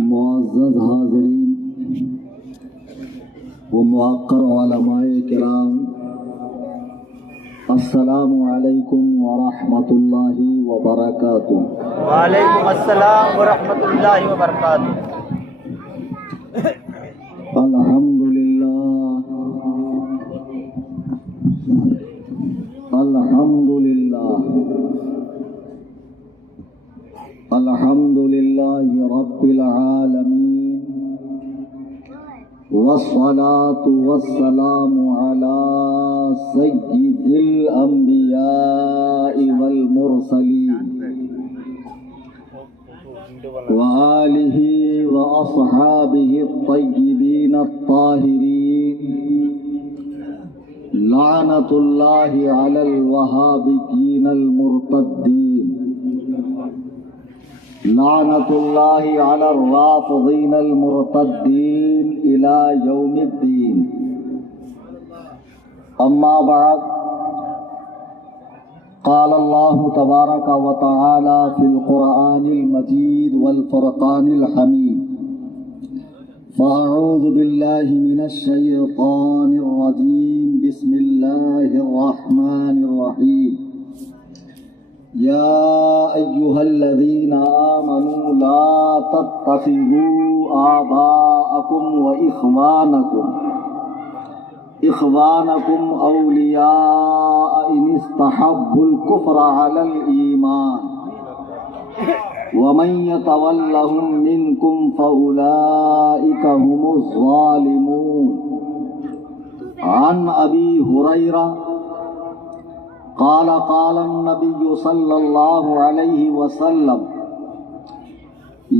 معزز حاضرین و موقر علماء کرام، السلام علیکم ورحمۃ اللہ وبرکاتہ۔ وعلیکم السلام ورحمۃ اللہ وبرکاتہ۔ الحمدللہ الحمدللہ الحمدللہ رب العالمین، والصلاة والسلام علی سید الانبیاء والمرسلین وآلہ واصحابہ الطیبین الطاہرین، لعنت اللہ علی الوہابیین المرتدین، لعنت اللہ علی الرافضین المرتدین الی یوم الدین۔ اما بعد، قال اللہ تبارک و تعالی فی القرآن المجید والفرقان الحمید، فاعوذ باللہ من الشیطان الرجیم، بسم اللہ الرحمن الرحیم۔ یا ایہا الذین آمنوا لا تتخذوا آباءکم و اخوانکم اولیاء ان استحبوا الکفر علی الایمان ومن یتولہم منکم فاولئک هم الظالمون۔ عن ابی ہریرہ قال قال النبي صلى الله عليه وسلم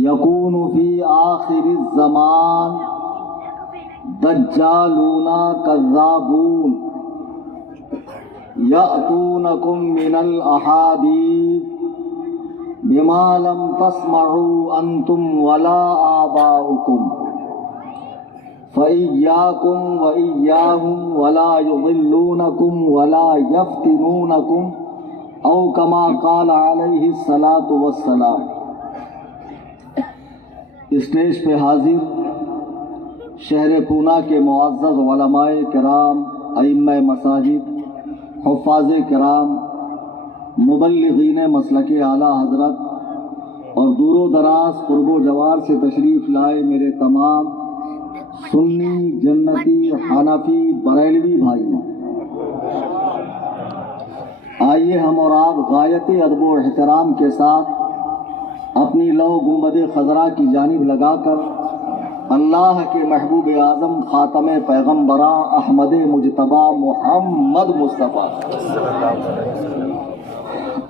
يكون في آخر الزمان دجالون كذابون يأتونكم من الأحاديث بما لم تسمعوا أنتم ولا آباؤكم، فإياكم وإياهم ولا يضلونكم ولا يفتنونكم، أو كما قال عليه الصلاة والسلام۔ اسٹیج پہ حاضر شہر پونا کے معزز علماء کرام، ائمہ مساجد، حفاظ کرام، مبلغین مسلک اعلیٰ حضرت اور دور و دراز قرب و جوار سے تشریف لائے میرے تمام سنی، جنتی، حنفی، بریلوی بھائیوں، آئیے ہم اور آپ غایت ادب و احترام کے ساتھ اپنی لو گنبد خضرا کی جانب لگا کر اللہ کے محبوب اعظم خاتم پیغمبراں احمد مجتبی محمد مصطفیٰ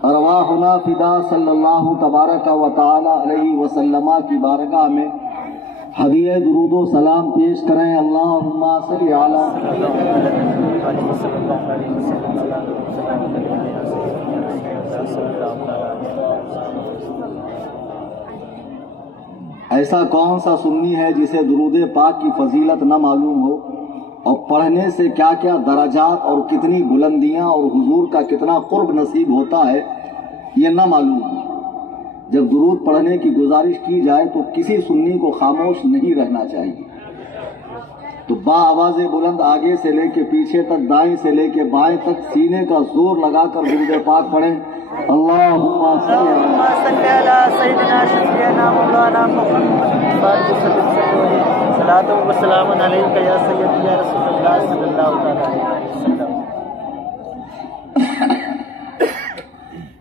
ارواحنا فدا صلی اللہ تبارک و تعالی علیہ وسلم کی بارگاہ میں ہدیہ درود و سلام پیش کریں۔ اللہم صلی علی ایسا کون سا سنی ہے جسے درود پاک کی فضیلت نہ معلوم ہو، اور پڑھنے سے کیا کیا درجات اور کتنی بلندیاں اور حضور کا کتنا قرب نصیب ہوتا ہے یہ نہ معلوم ہو۔ جب درود پڑھنے کی گزارش کی جائے تو کسی سنی کو خاموش نہیں رہنا چاہیے، تو با آواز بلند آگے سے لے کے پیچھے تک، دائیں سے لے کے بائیں تک سینے کا زور لگا کر درود پاک پڑھیں۔ اللہم صلی علی سیدنا شفیعنا مولانا محمد صلاۃ و سلام علیک یا سیدی یا رسول اللہ صلی اللہ علیہ وسلم۔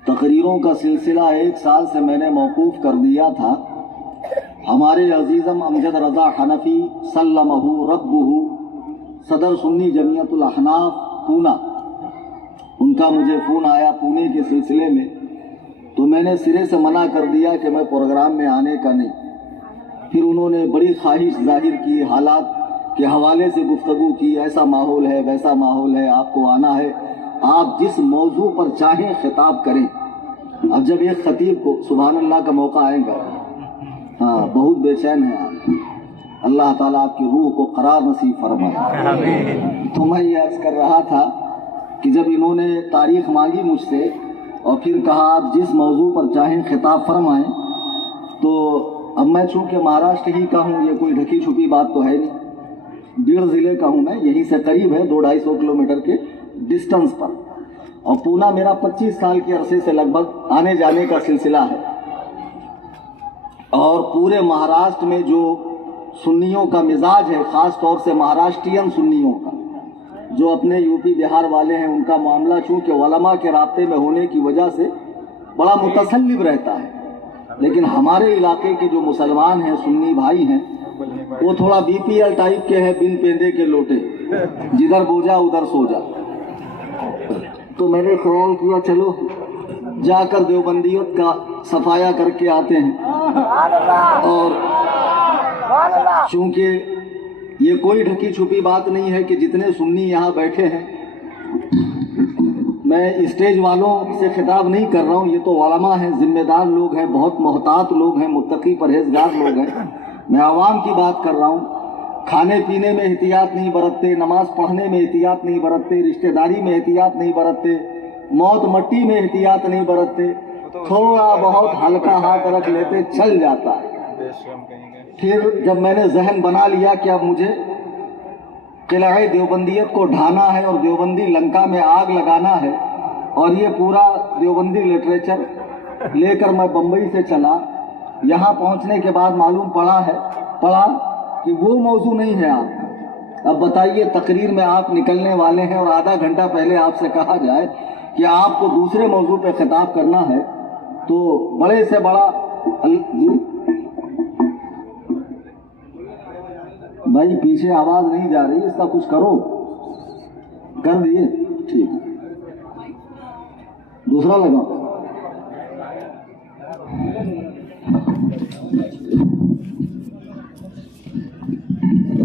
تقریروں کا سلسلہ 1 سال سے میں نے موقوف کر دیا تھا۔ ہمارے عزیزم امجد رضا حنفی سلمہ ربہ، صدر سنی جمعیت الاحناف پونا، ان کا مجھے فون آیا پونے کے سلسلے میں، تو میں نے سرے سے منع کر دیا کہ میں پروگرام میں آنے کا نہیں۔ پھر انہوں نے بڑی خواہش ظاہر کی، حالات کے حوالے سے گفتگو کی، ایسا ماحول ہے ویسا ماحول ہے، آپ کو آنا ہے، آپ جس موضوع پر چاہیں خطاب کریں۔ اب جب ایک خطیب کو سبحان اللہ کا موقع آئے گا، ہاں بہت بے چین ہے آپ، اللہ تعالیٰ آپ کی روح کو قرار نصیب فرمائے۔ تو میں یہ عرض کر رہا تھا کہ جب انہوں نے تاریخ مانگی مجھ سے اور پھر کہا آپ جس موضوع پر چاہیں خطاب فرمائیں، تو اب میں چونکہ مہاراشٹر ہی کا ہوں، یہ کوئی ڈھکی چھپی بات تو ہے نہیں، 1.5 ضلع کا ہوں میں، یہیں سے قریب ہے 200-250 کلومیٹر کے ڈسٹنس پر، اور پونا میرا 25 سال کے عرصے سے لگ بھگ آنے جانے کا سلسلہ ہے، اور پورے مہاراشٹر میں جو سنیوں کا مزاج ہے، خاص طور سے مہاراشٹرین سنیوں کا، جو اپنے یو پی بہار والے ہیں، ان کا معاملہ چونکہ علماء کے رابطے میں ہونے کی وجہ سے بڑا متسلب رہتا ہے، لیکن ہمارے علاقے کے جو مسلمان ہیں، سنی بھائی ہیں، وہ تھوڑا بی پی ایل ٹائپ کے ہیں، بن پیندے کے لوٹے، جدھر بوجھا ادھر سو جا۔ تو میں نے خیال کیا چلو جا کر دیوبندیت کا صفایا کر کے آتے ہیں، اور چونکہ یہ کوئی ڈھکی چھپی بات نہیں ہے کہ جتنے سنی یہاں بیٹھے ہیں، میں اسٹیج والوں سے خطاب نہیں کر رہا ہوں، یہ تو علماء ہیں، ذمہ دار لوگ ہیں، بہت محتاط لوگ ہیں، متقی پرہیزگار لوگ ہیں، میں عوام کی بات کر رہا ہوں۔ کھانے پینے میں احتیاط نہیں برتتے، نماز پڑھنے میں احتیاط نہیں برتتے، رشتہ داری میں احتیاط نہیں برتتے، موت مٹی میں احتیاط نہیں برتتے، تھوڑا بہت ہلکا ہاتھ رکھ لیتے، چل جاتا ہے۔ پھر جب میں نے ذہن بنا لیا کہ اب مجھے قلعہ دیوبندیت کو ڈھانا ہے اور دیوبندی لنکا میں آگ لگانا ہے، اور یہ پورا دیوبندی لٹریچر لے کر میں بمبئی سے چلا، یہاں پہنچنے کے بعد معلوم پڑا کہ وہ موضوع نہیں ہے آپ کا۔ اب بتائیے، تقریر میں آپ نکلنے والے ہیں اور آدھا گھنٹہ پہلے آپ سے کہا جائے کہ آپ کو دوسرے موضوع پہ خطاب کرنا ہے، تو بڑے سے بڑا جی بھائی پیچھے آواز نہیں جا رہی، اس کا کچھ کرو، کر دیے ٹھیک ہے، دوسرا لگاؤ۔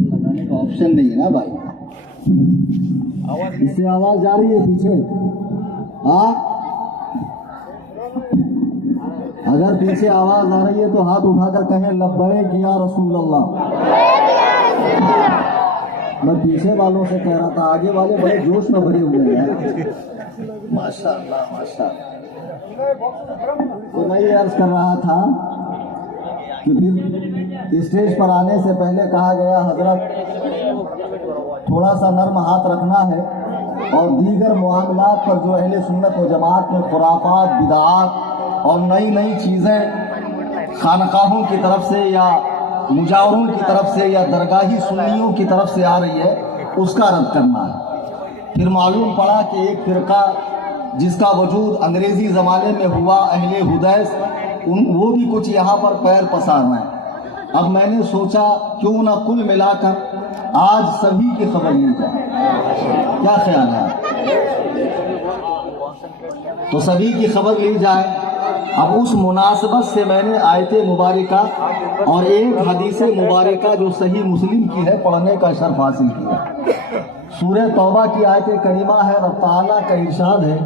لگانے کا آپشن نہیں ہے نا بھائی، اس سے آواز جا رہی ہے پیچھے؟ ہاں، اگر پیچھے آواز آ رہی ہے تو ہاتھ اٹھا کر کہیں لبیک یا رسول اللہ۔ میں پیچھے والوں سے کہہ رہا تھا، آگے والے بڑے جوش میں بھرے ہوئے ہیں، ماشاء اللہ ماشاء اللہ۔ تو میں یہ عرض کر رہا تھا کہ پھر اسٹیج پر آنے سے پہلے کہا گیا حضرت تھوڑا سا نرم ہاتھ رکھنا ہے، اور دیگر معاملات پر جو اہل سنت و جماعت میں خرافات، بدعات اور نئی چیزیں خانقاہوں کی طرف سے یا مجاوروں کی طرف سے یا درگاہی سنیوں کی طرف سے آ رہی ہے، اس کا رد کرنا ہے۔ پھر معلوم پڑا کہ ایک فرقہ جس کا وجود انگریزی زمانے میں ہوا، اہل حدیث، وہ بھی کچھ یہاں پر پیر پسار رہے ہیں۔ اب میں نے سوچا کیوں نہ کل ملا کر آج سبھی کی خبر لی جائے، کیا خیال ہے؟ تو سبھی کی خبر لی جائے۔ اب اس مناسبت سے میں نے آیت مبارکہ اور ایک حدیث مبارکہ جو صحیح مسلم کی ہے پڑھنے کا شرف حاصل کیا۔ سورہ توبہ کی آیت کریمہ ہے، رب تعالیٰ کا ارشاد ہے،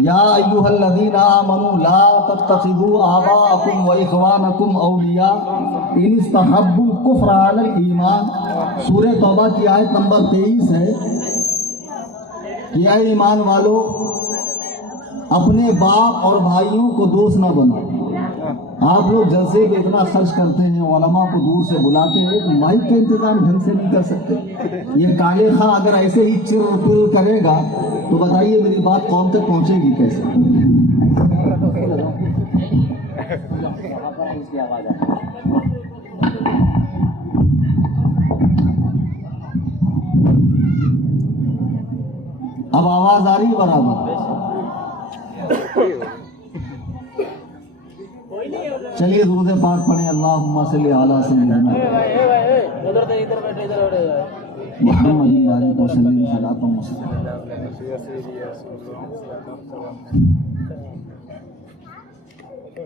یا ایھا الذین آمنوا لا تتخذوا آباءکم واخوانکم اولیاء ان استحبوا الکفر علی الایمان۔ سورہ توبہ کی آیت نمبر 23 ہے کہ اے ایمان والو، اپنے باپ اور بھائیوں کو دوست نہ بناؤ۔ آپ لوگ جلسے پہ اتنا خرچ کرتے ہیں، علماء کو دور سے بلاتے ہیں، ایک مائک کا انتظام ڈھنگ سے نہیں کر سکتے۔ یہ کالے خاں اگر ایسے ہی چر پل کرے گا تو بتائیے میری بات قوم تک پہنچے گی کیسے؟ اب آواز آ رہی ہے برابر؟ چلیے درود پاک پڑھیں، اللہم صلی علی سیدنا محمد علیہ وسلم صلاۃ و سلام۔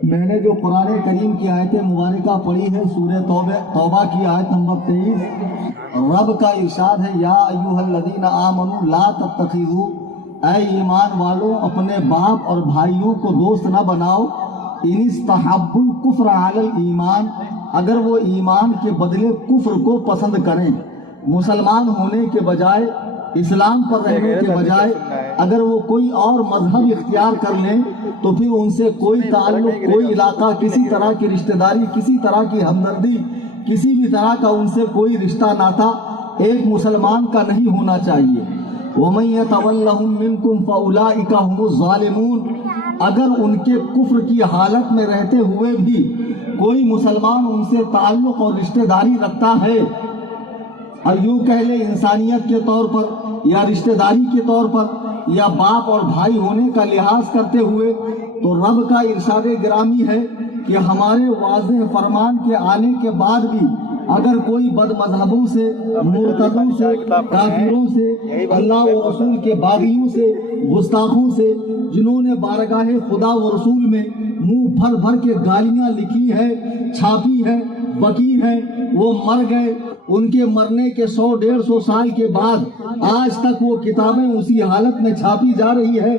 میں نے جو قرآن کریم کی آیت مبارکہ پڑھی ہے، سورہ توبہ کی آیت نمبر 23، رب کا ارشاد ہے، یا ایھا الذین آمنوا لا تتخذوا، اے ایمان والو اپنے باپ اور بھائیوں کو دوست نہ بناؤ، ان استحبوا الکفر علی الایمان، اگر وہ ایمان کے بدلے کفر کو پسند کریں، مسلمان ہونے کے بجائے، اسلام پر رہنے کے بجائے اگر وہ کوئی اور مذہب اختیار کر لیں تو پھر ان سے کوئی تعلق، کوئی علاقہ، کسی طرح کی رشتہ داری، کسی طرح کی ہمدردی، کسی بھی طرح کا ان سے کوئی رشتہ ناتا ایک مسلمان کا نہیں ہونا چاہیے۔ وَمَن يَتَوَلَّهُم مِّنكُمْ فَأُولَٰئِكَ هُمُ الظَّالِمُونَ، اگر ان کے کفر کی حالت میں رہتے ہوئے بھی کوئی مسلمان ان سے تعلق اور رشتہ داری رکھتا ہے، اور یوں کہہ لے انسانیت کے طور پر یا رشتہ داری کے طور پر یا باپ اور بھائی ہونے کا لحاظ کرتے ہوئے، تو رب کا ارشاد گرامی ہے کہ ہمارے واضح فرمان کے آنے کے بعد بھی اگر کوئی بد مذہبوں سے، مرتدوں سے، کافروں سے، اللہ و رسول کے باغیوں سے، گستاخوں سے، جنہوں نے بارگاہ خدا و رسول میں منہ بھر بھر کے گالیاں لکھی ہے، چھاپی ہے، بکی ہے، وہ مر گئے، ان کے مرنے کے 100-150 سال کے بعد آج تک وہ کتابیں اسی حالت میں چھاپی جا رہی ہے،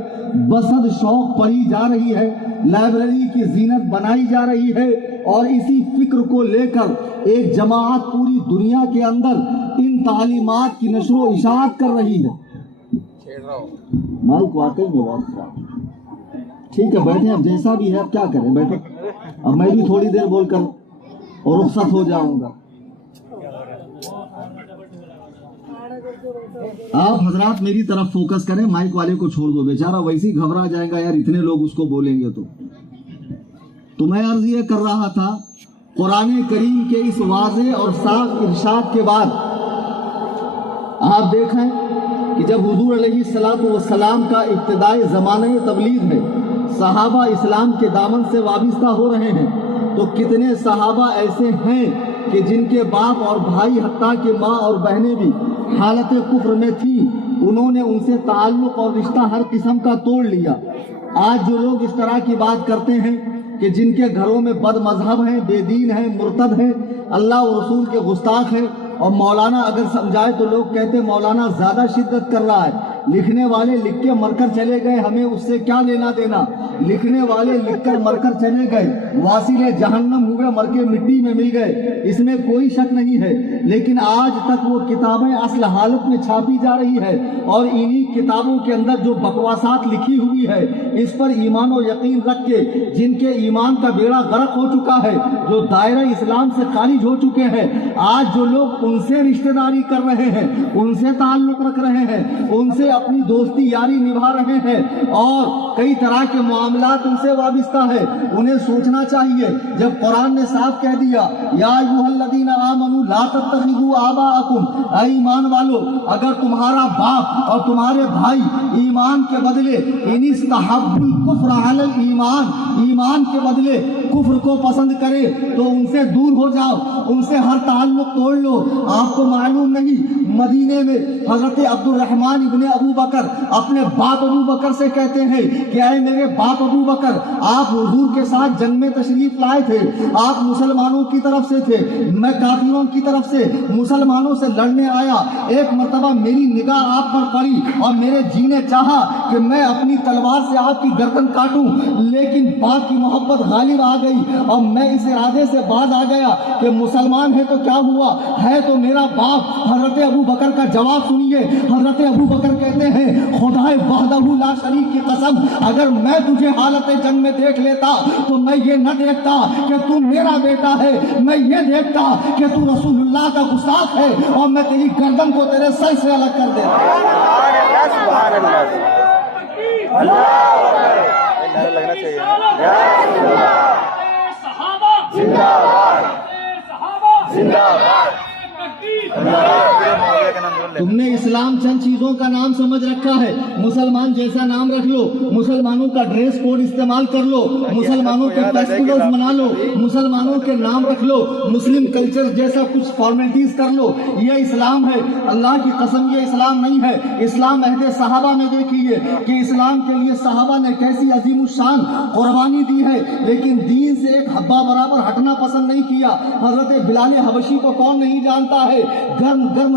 بسد شوق پڑھی جا رہی ہے، لائبریری کی زینت بنائی جا رہی ہے، اور اسی فکر کو لے کر ایک جماعت پوری دنیا کے اندر ان تعلیمات کی نشر و اشاعت کر رہی ہے۔ مائک واقعی میں بہت خراب۔ ٹھیک ہے بیٹھیں، اب جیسا بھی ہے اب کیا کریں، بیٹھیں، اب میں بھی تھوڑی دیر بول کر اور رخصت ہو جاؤں گا۔ آپ حضرات میری طرف فوکس کریں، مائک والے کو چھوڑ دو، بیچارہ ویسے ہی گھبرا جائے گا یار، اتنے لوگ اس کو بولیں گے تو میں عرض یہ کر رہا تھا، قرآن کریم کے اس واضح اور صاف ارشاد کے بعد آپ دیکھیں کہ جب حضور علیہ السلام کا ابتدائی زمانہ تبلیغ ہے، صحابہ اسلام کے دامن سے وابستہ ہو رہے ہیں، تو کتنے صحابہ ایسے ہیں کہ جن کے باپ اور بھائی حتیٰ کہ ماں اور بہنیں بھی حالت کفر میں تھی، انہوں نے ان سے تعلق اور رشتہ ہر قسم کا توڑ لیا۔ آج جو لوگ اس طرح کی بات کرتے ہیں کہ جن کے گھروں میں بد مذہب ہیں، بے دین ہیں، مرتد ہیں، اللہ و رسول کے گستاخ ہیں، اور مولانا اگر سمجھائے تو لوگ کہتے مولانا زیادہ شدت کر رہا ہے، لکھنے والے لکھ کے مر کر چلے گئے، ہمیں اس سے کیا لینا دینا، لکھنے والے لکھ کر مر کر چلے گئے، واصل جہنم ہوئے، مر کے مٹی میں مل گئے، اس میں کوئی شک نہیں ہے، لیکن آج تک وہ کتابیں اصل حالت میں چھاپی جا رہی ہے، اور انہی کتابوں کے اندر جو بکواسات لکھی ہوئی ہے اس پر ایمان و یقین رکھ کے جن کے ایمان کا بیڑا غرق ہو چکا ہے، جو دائرہ اسلام سے خارج ہو چکے ہیں، آج جو لوگ ان سے رشتہ داری کر رہے ہیں، ان سے تعلق رکھ رہے ہیں، ان سے اپنی دوستی یاری نبھا رہے ہیں، اور کئی طرح کے معاملات ان سے وابستہ ہے، انہیں سوچنا چاہیے جب قرآن نے صاف کہہ دیا یا ایھا الذین آمنوا لا تتخذوا آباءکم، اے ایمان والو اگر تمہارا باپ اور تمہارے بھائی ایمان کے بدلے ان استحبوا الکفر علی الایمان، ایمان کے بدلے کفر کو پسند کرے تو ان سے دور ہو جاؤ، ان سے ہر تعلق توڑ لو۔ آپ کو معلوم نہیں مدینے میں حضرت عبد الرحمن ابن ابو بکر اپنے باپ ابو بکر سے کہتے ہیں کہ اے میرے باپ ابو بکر، آپ حضور کے ساتھ جنگ میں تشریف لائے تھے، آپ مسلمانوں کی طرف سے تھے، میں کافروں کی طرف سے مسلمانوں سے لڑنے آیا، ایک مرتبہ میری نگاہ آپ پر پڑی اور میرے جی نے چاہا کہ میں اپنی تلوار سے آپ کی گردن کاٹوں، لیکن باپ کی محبت غالب آ گئی اور میں اس ارادے سے باز آ گیا کہ مسلمان ہے تو کیا ہوا، ہے تو میرا باپ۔ حضرت ابو بکر کا جواب سنیے، حضرت ابو بکر کہتے ہیں خدائے وحدہ لا شریک کی قسم، اگر میں تجھے حالت جنگ میں دیکھ لیتا تو میں یہ نہ دیکھتا کہ تو میرا بیٹا ہے، میں یہ دیکھتا کہ تو رسول اللہ کا گستاخ ہے، اور میں تیری گردن کو تیرے سر سے الگ کر دیتا۔ لگنا چاہیے تم نے اسلام چند چیزوں کا نام سمجھ رکھا ہے، مسلمان جیسا نام رکھ لو، مسلمانوں کا ڈریس کوڈ استعمال کر لو، مسلمانوں کے فیسٹیولز منا لو، مسلمانوں کے نام رکھ لو، مسلم کلچر جیسا کچھ فارمیلٹیز کر لو، یہ اسلام ہے؟ اللہ کی قسم یہ اسلام نہیں ہے۔ اسلام عہد صحابہ میں دیکھیے کہ اسلام کے لیے صحابہ نے کیسی عظیم الشان قربانی دی ہے، لیکن دین سے ایک حبہ برابر ہٹنا پسند نہیں کیا۔ حضرت بلال حبشی کو کون نہیں جانتا ہے، گرم گرم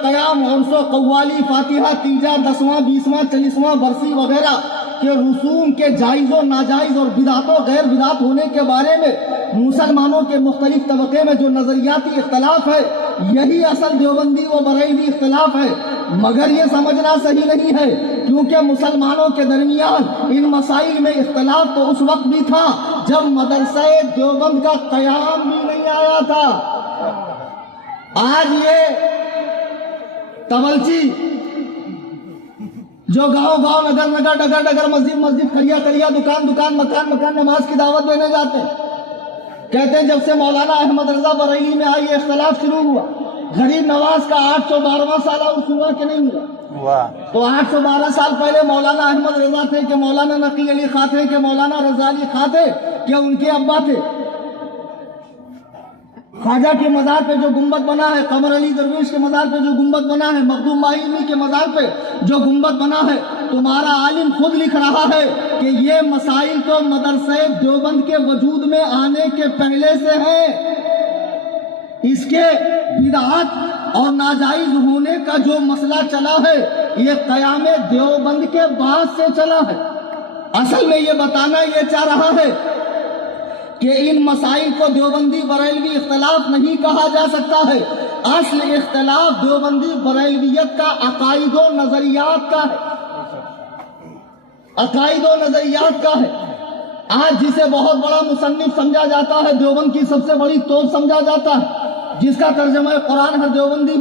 قیام، عرس و قوالی، فاتحہ، تیجا، 10واں 20واں 40واں برسی وغیرہ کے رسوم کے جائز و ناجائز اور بدعت و غیر بدعت ہونے کے بارے میں مسلمانوں کے مختلف طبقے میں جو نظریاتی اختلاف ہے، یہی اصل دیوبندی و بریلوی اختلاف ہے۔ مگر یہ سمجھنا صحیح نہیں ہے، کیونکہ مسلمانوں کے درمیان ان مسائل میں اختلاف تو اس وقت بھی تھا جب مدرسہ دیوبند کا قیام بھی نہیں آیا تھا۔ آج یہ تولچی جو گاؤں گاؤں، نگر نگر، ڈگر ڈگر، مسجد مسجد، کھڑیا کھڑیا، دکان دکان، مکان مکان نماز کی دعوت دینے جاتے ہیں، کہتے ہیں جب سے مولانا احمد رضا بریلی میں آئی یہ اختلاف شروع ہوا۔ غریب نواز کا 812واں سالہ عرس ہوا کہ نہیں ہوا؟ تو 812 سال پہلے مولانا احمد رضا تھے کہ مولانا نقی علی خاں تھے کہ مولانا رضا علی خاں تھے کہ ان کے ابا تھے؟ خواجہ کے مزار پہ جو گنبد بنا ہے، قمر علی درویش کے مزار پہ جو گنبد بنا ہے، مخدوم ماہی کے مزار پہ جو گنبد بنا ہے، تمہارا عالم خود لکھ رہا ہے کہ یہ مسائل تو مدرسہ دیوبند کے وجود میں آنے کے پہلے سے ہیں۔ اس کے بدعات اور ناجائز ہونے کا جو مسئلہ چلا ہے یہ قیام دیوبند کے بعد سے چلا ہے۔ اصل میں یہ بتانا یہ چاہ رہا ہے کہ ان مسائل کو دیوبندی بریلوی اختلاف نہیں کہا جا سکتا ہے۔ اصل اختلاف دیوبندی بریلویت کا عقائد و نظریات کا ہے، عقائد و نظریات کا ہے۔ آج جسے بہت بڑا مصنف سمجھا جاتا ہے، دیوبند کی سب سے بڑی توپ سمجھا جاتا ہے، جس کا ترجمہ قرآن ہر دیوبندی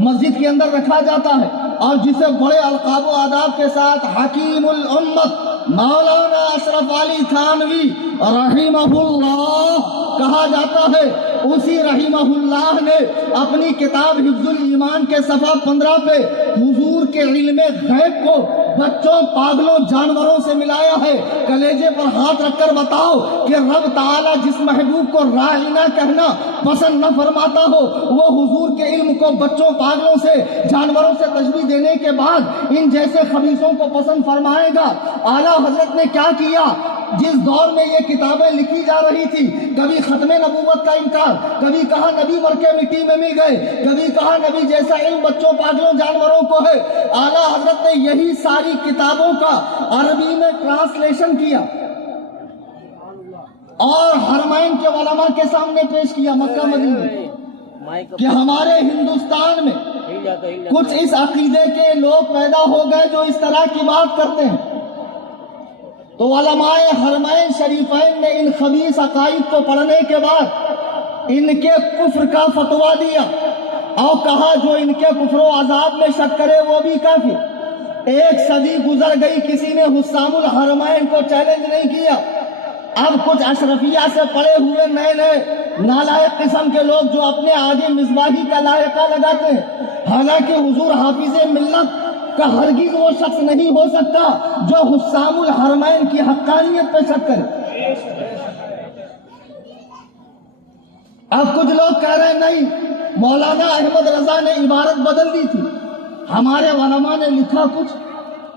مسجد کے اندر رکھا جاتا ہے، اور جسے بڑے القاب و آداب کے ساتھ حکیم الامت مولانا اشرف علی تھانوی رحمہ اللہ کہا جاتا ہے، اسی رحمہ اللہ نے اپنی کتاب حفظ الایمان کے صفحہ 15 پہ حضور کے علم غیب کو بچوں، پاگلوں، جانوروں سے ملایا ہے۔ کلیجے پر ہاتھ رکھ کر بتاؤ کہ رب تعالیٰ جس محبوب کو راعینا کہنا پسند نہ فرماتا ہو، وہ حضور کے علم کو بچوں، پاگلوں سے، جانوروں سے تشبیہ دینے کے بعد ان جیسے خبیثوں کو پسند فرمائے گا۔ اعلیٰ حضرت نے کیا کیا؟ جس دور میں یہ کتابیں لکھی جا رہی تھی، کبھی ختم نبوت کا انکار، کبھی کہا نبی مر کے مٹی میں مل گئے، کبھی کہا نبی جیسا علم بچوں، پاگلوں، جانوروں کو ہے۔ اعلیٰ حضرت نے یہی ساری کتابوں کا عربی میں ٹرانسلیشن کیا اور حرمین کے علماء کے سامنے پیش کیا مکہ مدینہ، کہ ہمارے ہندوستان میں کچھ اس عقیدے کے لوگ پیدا ہو گئے جو اس طرح کی بات کرتے ہیں۔ تو علماء حرمین شریفین نے ان خبیث عقائد کو پڑھنے کے بعد ان کے کفر کا فتویٰ دیا اور کہا جو ان کے کفر و عذاب میں شک کرے وہ بھی کافر۔ 1 صدی گزر گئی، کسی نے حسام الحرمین کو چیلنج نہیں کیا۔ اب کچھ اشرفیہ سے پڑے ہوئے نئے نئے نالائق قسم کے لوگ جو اپنے آگے مصباحی کا لائقہ لگاتے ہیں، حالانکہ حضور حافظ ملت کا ہرگز وہ شخص نہیں ہو سکتا جو حسام الحرمین کی حقانیت پہ شک کرے۔ اب کچھ لوگ کہہ رہے ہیں نہیں، مولانا احمد رضا نے عبارت بدل دی تھی، ہمارے علماء نے لکھا کچھ،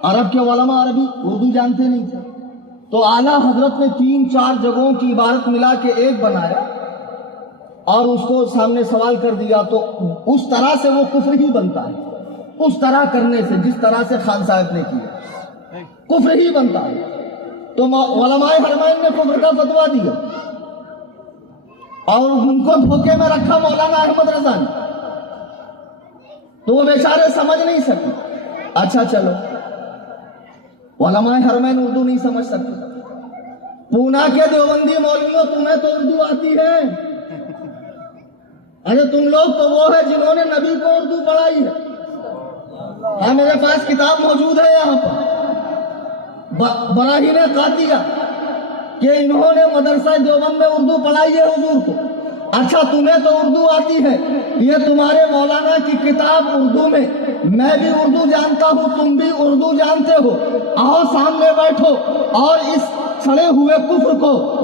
عرب کے علماء عربی اردو جانتے نہیں تھے، تو اعلیٰ حضرت نے 3-4 جگہوں کی عبارت ملا کے ایک بنایا اور اس کو سامنے سوال کر دیا، تو اس طرح سے وہ کفر ہی بنتا ہے۔ اس طرح کرنے سے، جس طرح سے خان صاحب نے کیا، کفر ہی بنتا ہے۔ تو علماء حرمین نے کفر کا فتویٰ دیا اور ان کو دھوکے میں رکھا مولانا احمد رضا نے، تو وہ بیچارے سمجھ نہیں سکے۔ اچھا چلو، علماء حرمین اردو نہیں سمجھ سکتے، پونا کے دیوبندی مولویوں تمہیں تو اردو آتی ہے، ارے تم لوگ تو وہ ہے جنہوں نے نبی کو اردو پڑھائی ہے۔ ہاں میرے پاس کتاب موجود ہے یہاں پر، براہین قاطعہ کہ انہوں نے مدرسہ دیوبند میں اردو پڑھائی ہے حضور کو۔ اچھا تمہیں تو اردو آتی ہے، یہ تمہارے مولانا کی کتاب اردو میں، میں بھی اردو جانتا ہوں، تم بھی اردو جانتے ہو، آؤ سامنے بیٹھو اور اس سڑے ہوئے کفر کو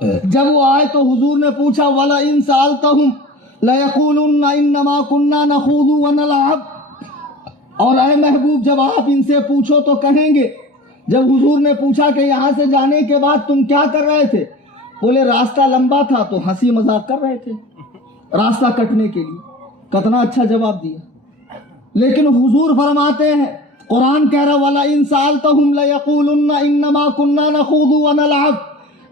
جب وہ آئے تو حضور نے پوچھا وَلَئِن سَأَلْتَهُمْ لَيَقُولُنَّ إِنَّمَا كُنَّا نَخُوضُ وَنَلْعَبُ، اور اے محبوب جب آپ ان سے پوچھو تو کہیں گے. جب حضور نے پوچھا کہ یہاں سے جانے کے بعد تم کیا کر رہے تھے، بولے راستہ لمبا تھا تو ہنسی مذاق کر رہے تھے راستہ کٹنے کے لیے. کتنا اچھا جواب دیا. لیکن حضور فرماتے ہیں، قرآن کہہ رہا وَلَئِن سَأَلْتَهُمْ لَيَقُولُنَّ إِنَّمَا كُنَّا نَخُوضُ وَنَلْعَبُ،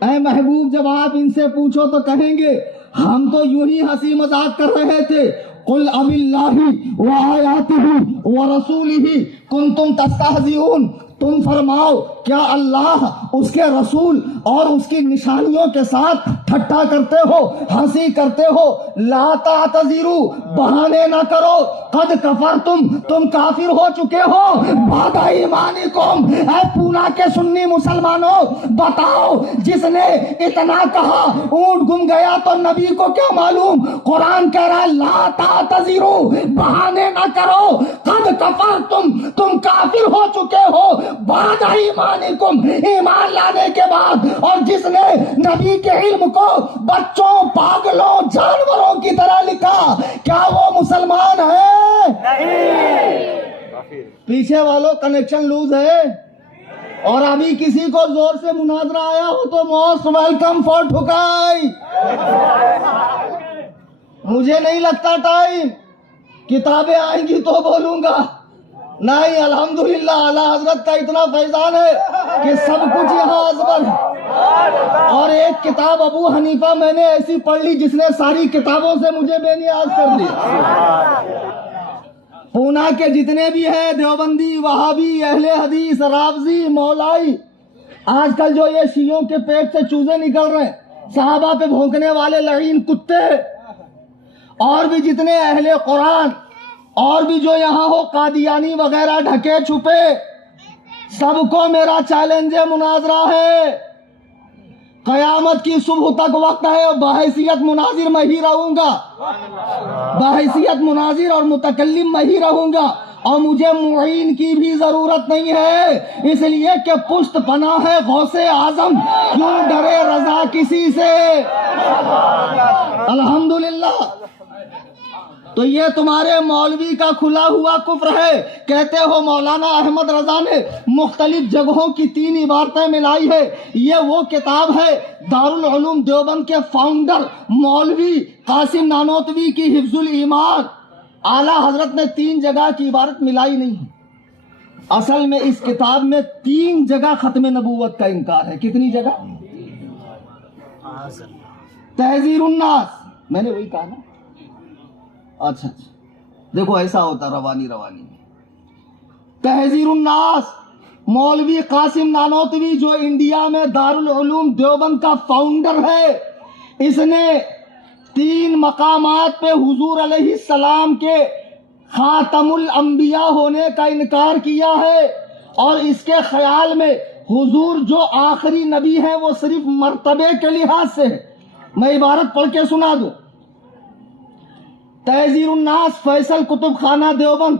اے محبوب جب آپ ان سے پوچھو تو کہیں گے ہم تو یوں ہی ہنسی مذاق کر رہے تھے. قُلْ أَبِاللَّهِ وَآيَاتِهِ وَرَسُولِهِ كُنْتُمْ تَسْتَهْزِئُونَ، تم فرماؤ کیا اللہ اس کے رسول اور اس کی نشانیوں کے ساتھ ٹھٹا کرتے ہو، ہنسی کرتے ہو؟ لا تعتذروا، بہانے نہ کرو، قد کفرتم، تم کافر ہو چکے ہو، بعد ایمانکم. اے پونا کے سنی مسلمانوں بتاؤ، جس نے اتنا کہا اونٹ گم گیا تو نبی کو کیا معلوم؟ قرآن کہہ رہا ہے لا تعتذروا، بہانے نہ کرو، قد کفرتم، تم کافر ہو چکے ہو، بعد ایمانکم، ایمان لانے کے بعد. اور جس نے نبی کے علم کو بچوں، پاگلوں، جانوروں کی طرح لکھا، کیا وہ مسلمان ہے؟ نہیں. پیچھے والوں کنیکشن لوز ہے. اور ابھی کسی کو زور سے مناظرہ آیا ہو تو موسٹ ویلکم فار ٹھکائی. مجھے نہیں لگتا ٹائم، کتابیں آئیں گی تو بولوں گا. نہیں، الحمدللہ اعلیٰ حضرت کا اتنا فیضان ہے کہ سب کچھ یہاں ازبر ہے. اور ایک کتاب ابو حنیفہ میں نے ایسی پڑھ لی جس نے ساری کتابوں سے مجھے بے نیاز کر دیا. پونا کے جتنے بھی ہیں دیوبندی، وہابی، اہل حدیث، رافضی، مولائی، آج کل جو یہ شیعوں کے پیٹ سے چوزے نکل رہے ہیں، صحابہ پہ بھونکنے والے لعین کتے، اور بھی جتنے اہل قرآن، اور بھی جو یہاں ہو قادیانی وغیرہ ڈھکے چھپے، سب کو میرا چیلنج مناظرہ ہے. قیامت کی صبح تک وقت ہے، اور بحیثیت مناظر میں ہی رہوں گا، بحیثیت مناظر اور متکلم میں ہی رہوں گا. اور مجھے معین کی بھی ضرورت نہیں ہے، اس لیے کہ پشت پناہ ہے غوث اعظم، کیوں ڈرے رضا کسی سے. الحمدللہ. تو یہ تمہارے مولوی کا کھلا ہوا کفر ہے. کہتے ہو مولانا احمد رضا نے مختلف جگہوں کی 3 عبارتیں ملائی ہے. یہ وہ کتاب ہے دارالعلوم دیوبند کے فاؤنڈر مولوی قاسم نانوتوی کی حفظ الایمان. اعلیٰ حضرت نے 3 جگہ کی عبارت ملائی نہیں ہے. اصل میں اس کتاب میں 3 جگہ ختم نبوت کا انکار ہے. کتنی جگہ؟ تحذیر الناس، میں نے وہی کہا نا. اچھا دیکھو ایسا ہوتا روانی میں. تحذیر الناس، مولوی قاسم نانوتوی جو انڈیا میں دارالعلوم دیوبند کا فاؤنڈر ہے، اس نے 3 مقامات پہ حضور علیہ السلام کے خاتم الانبیاء ہونے کا انکار کیا ہے. اور اس کے خیال میں حضور جو آخری نبی ہیں وہ صرف مرتبے کے لحاظ سے ہے. میں عبارت پڑھ کے سنا دوں. تحذیر الناس، فیصل کتب خانہ دیوبند،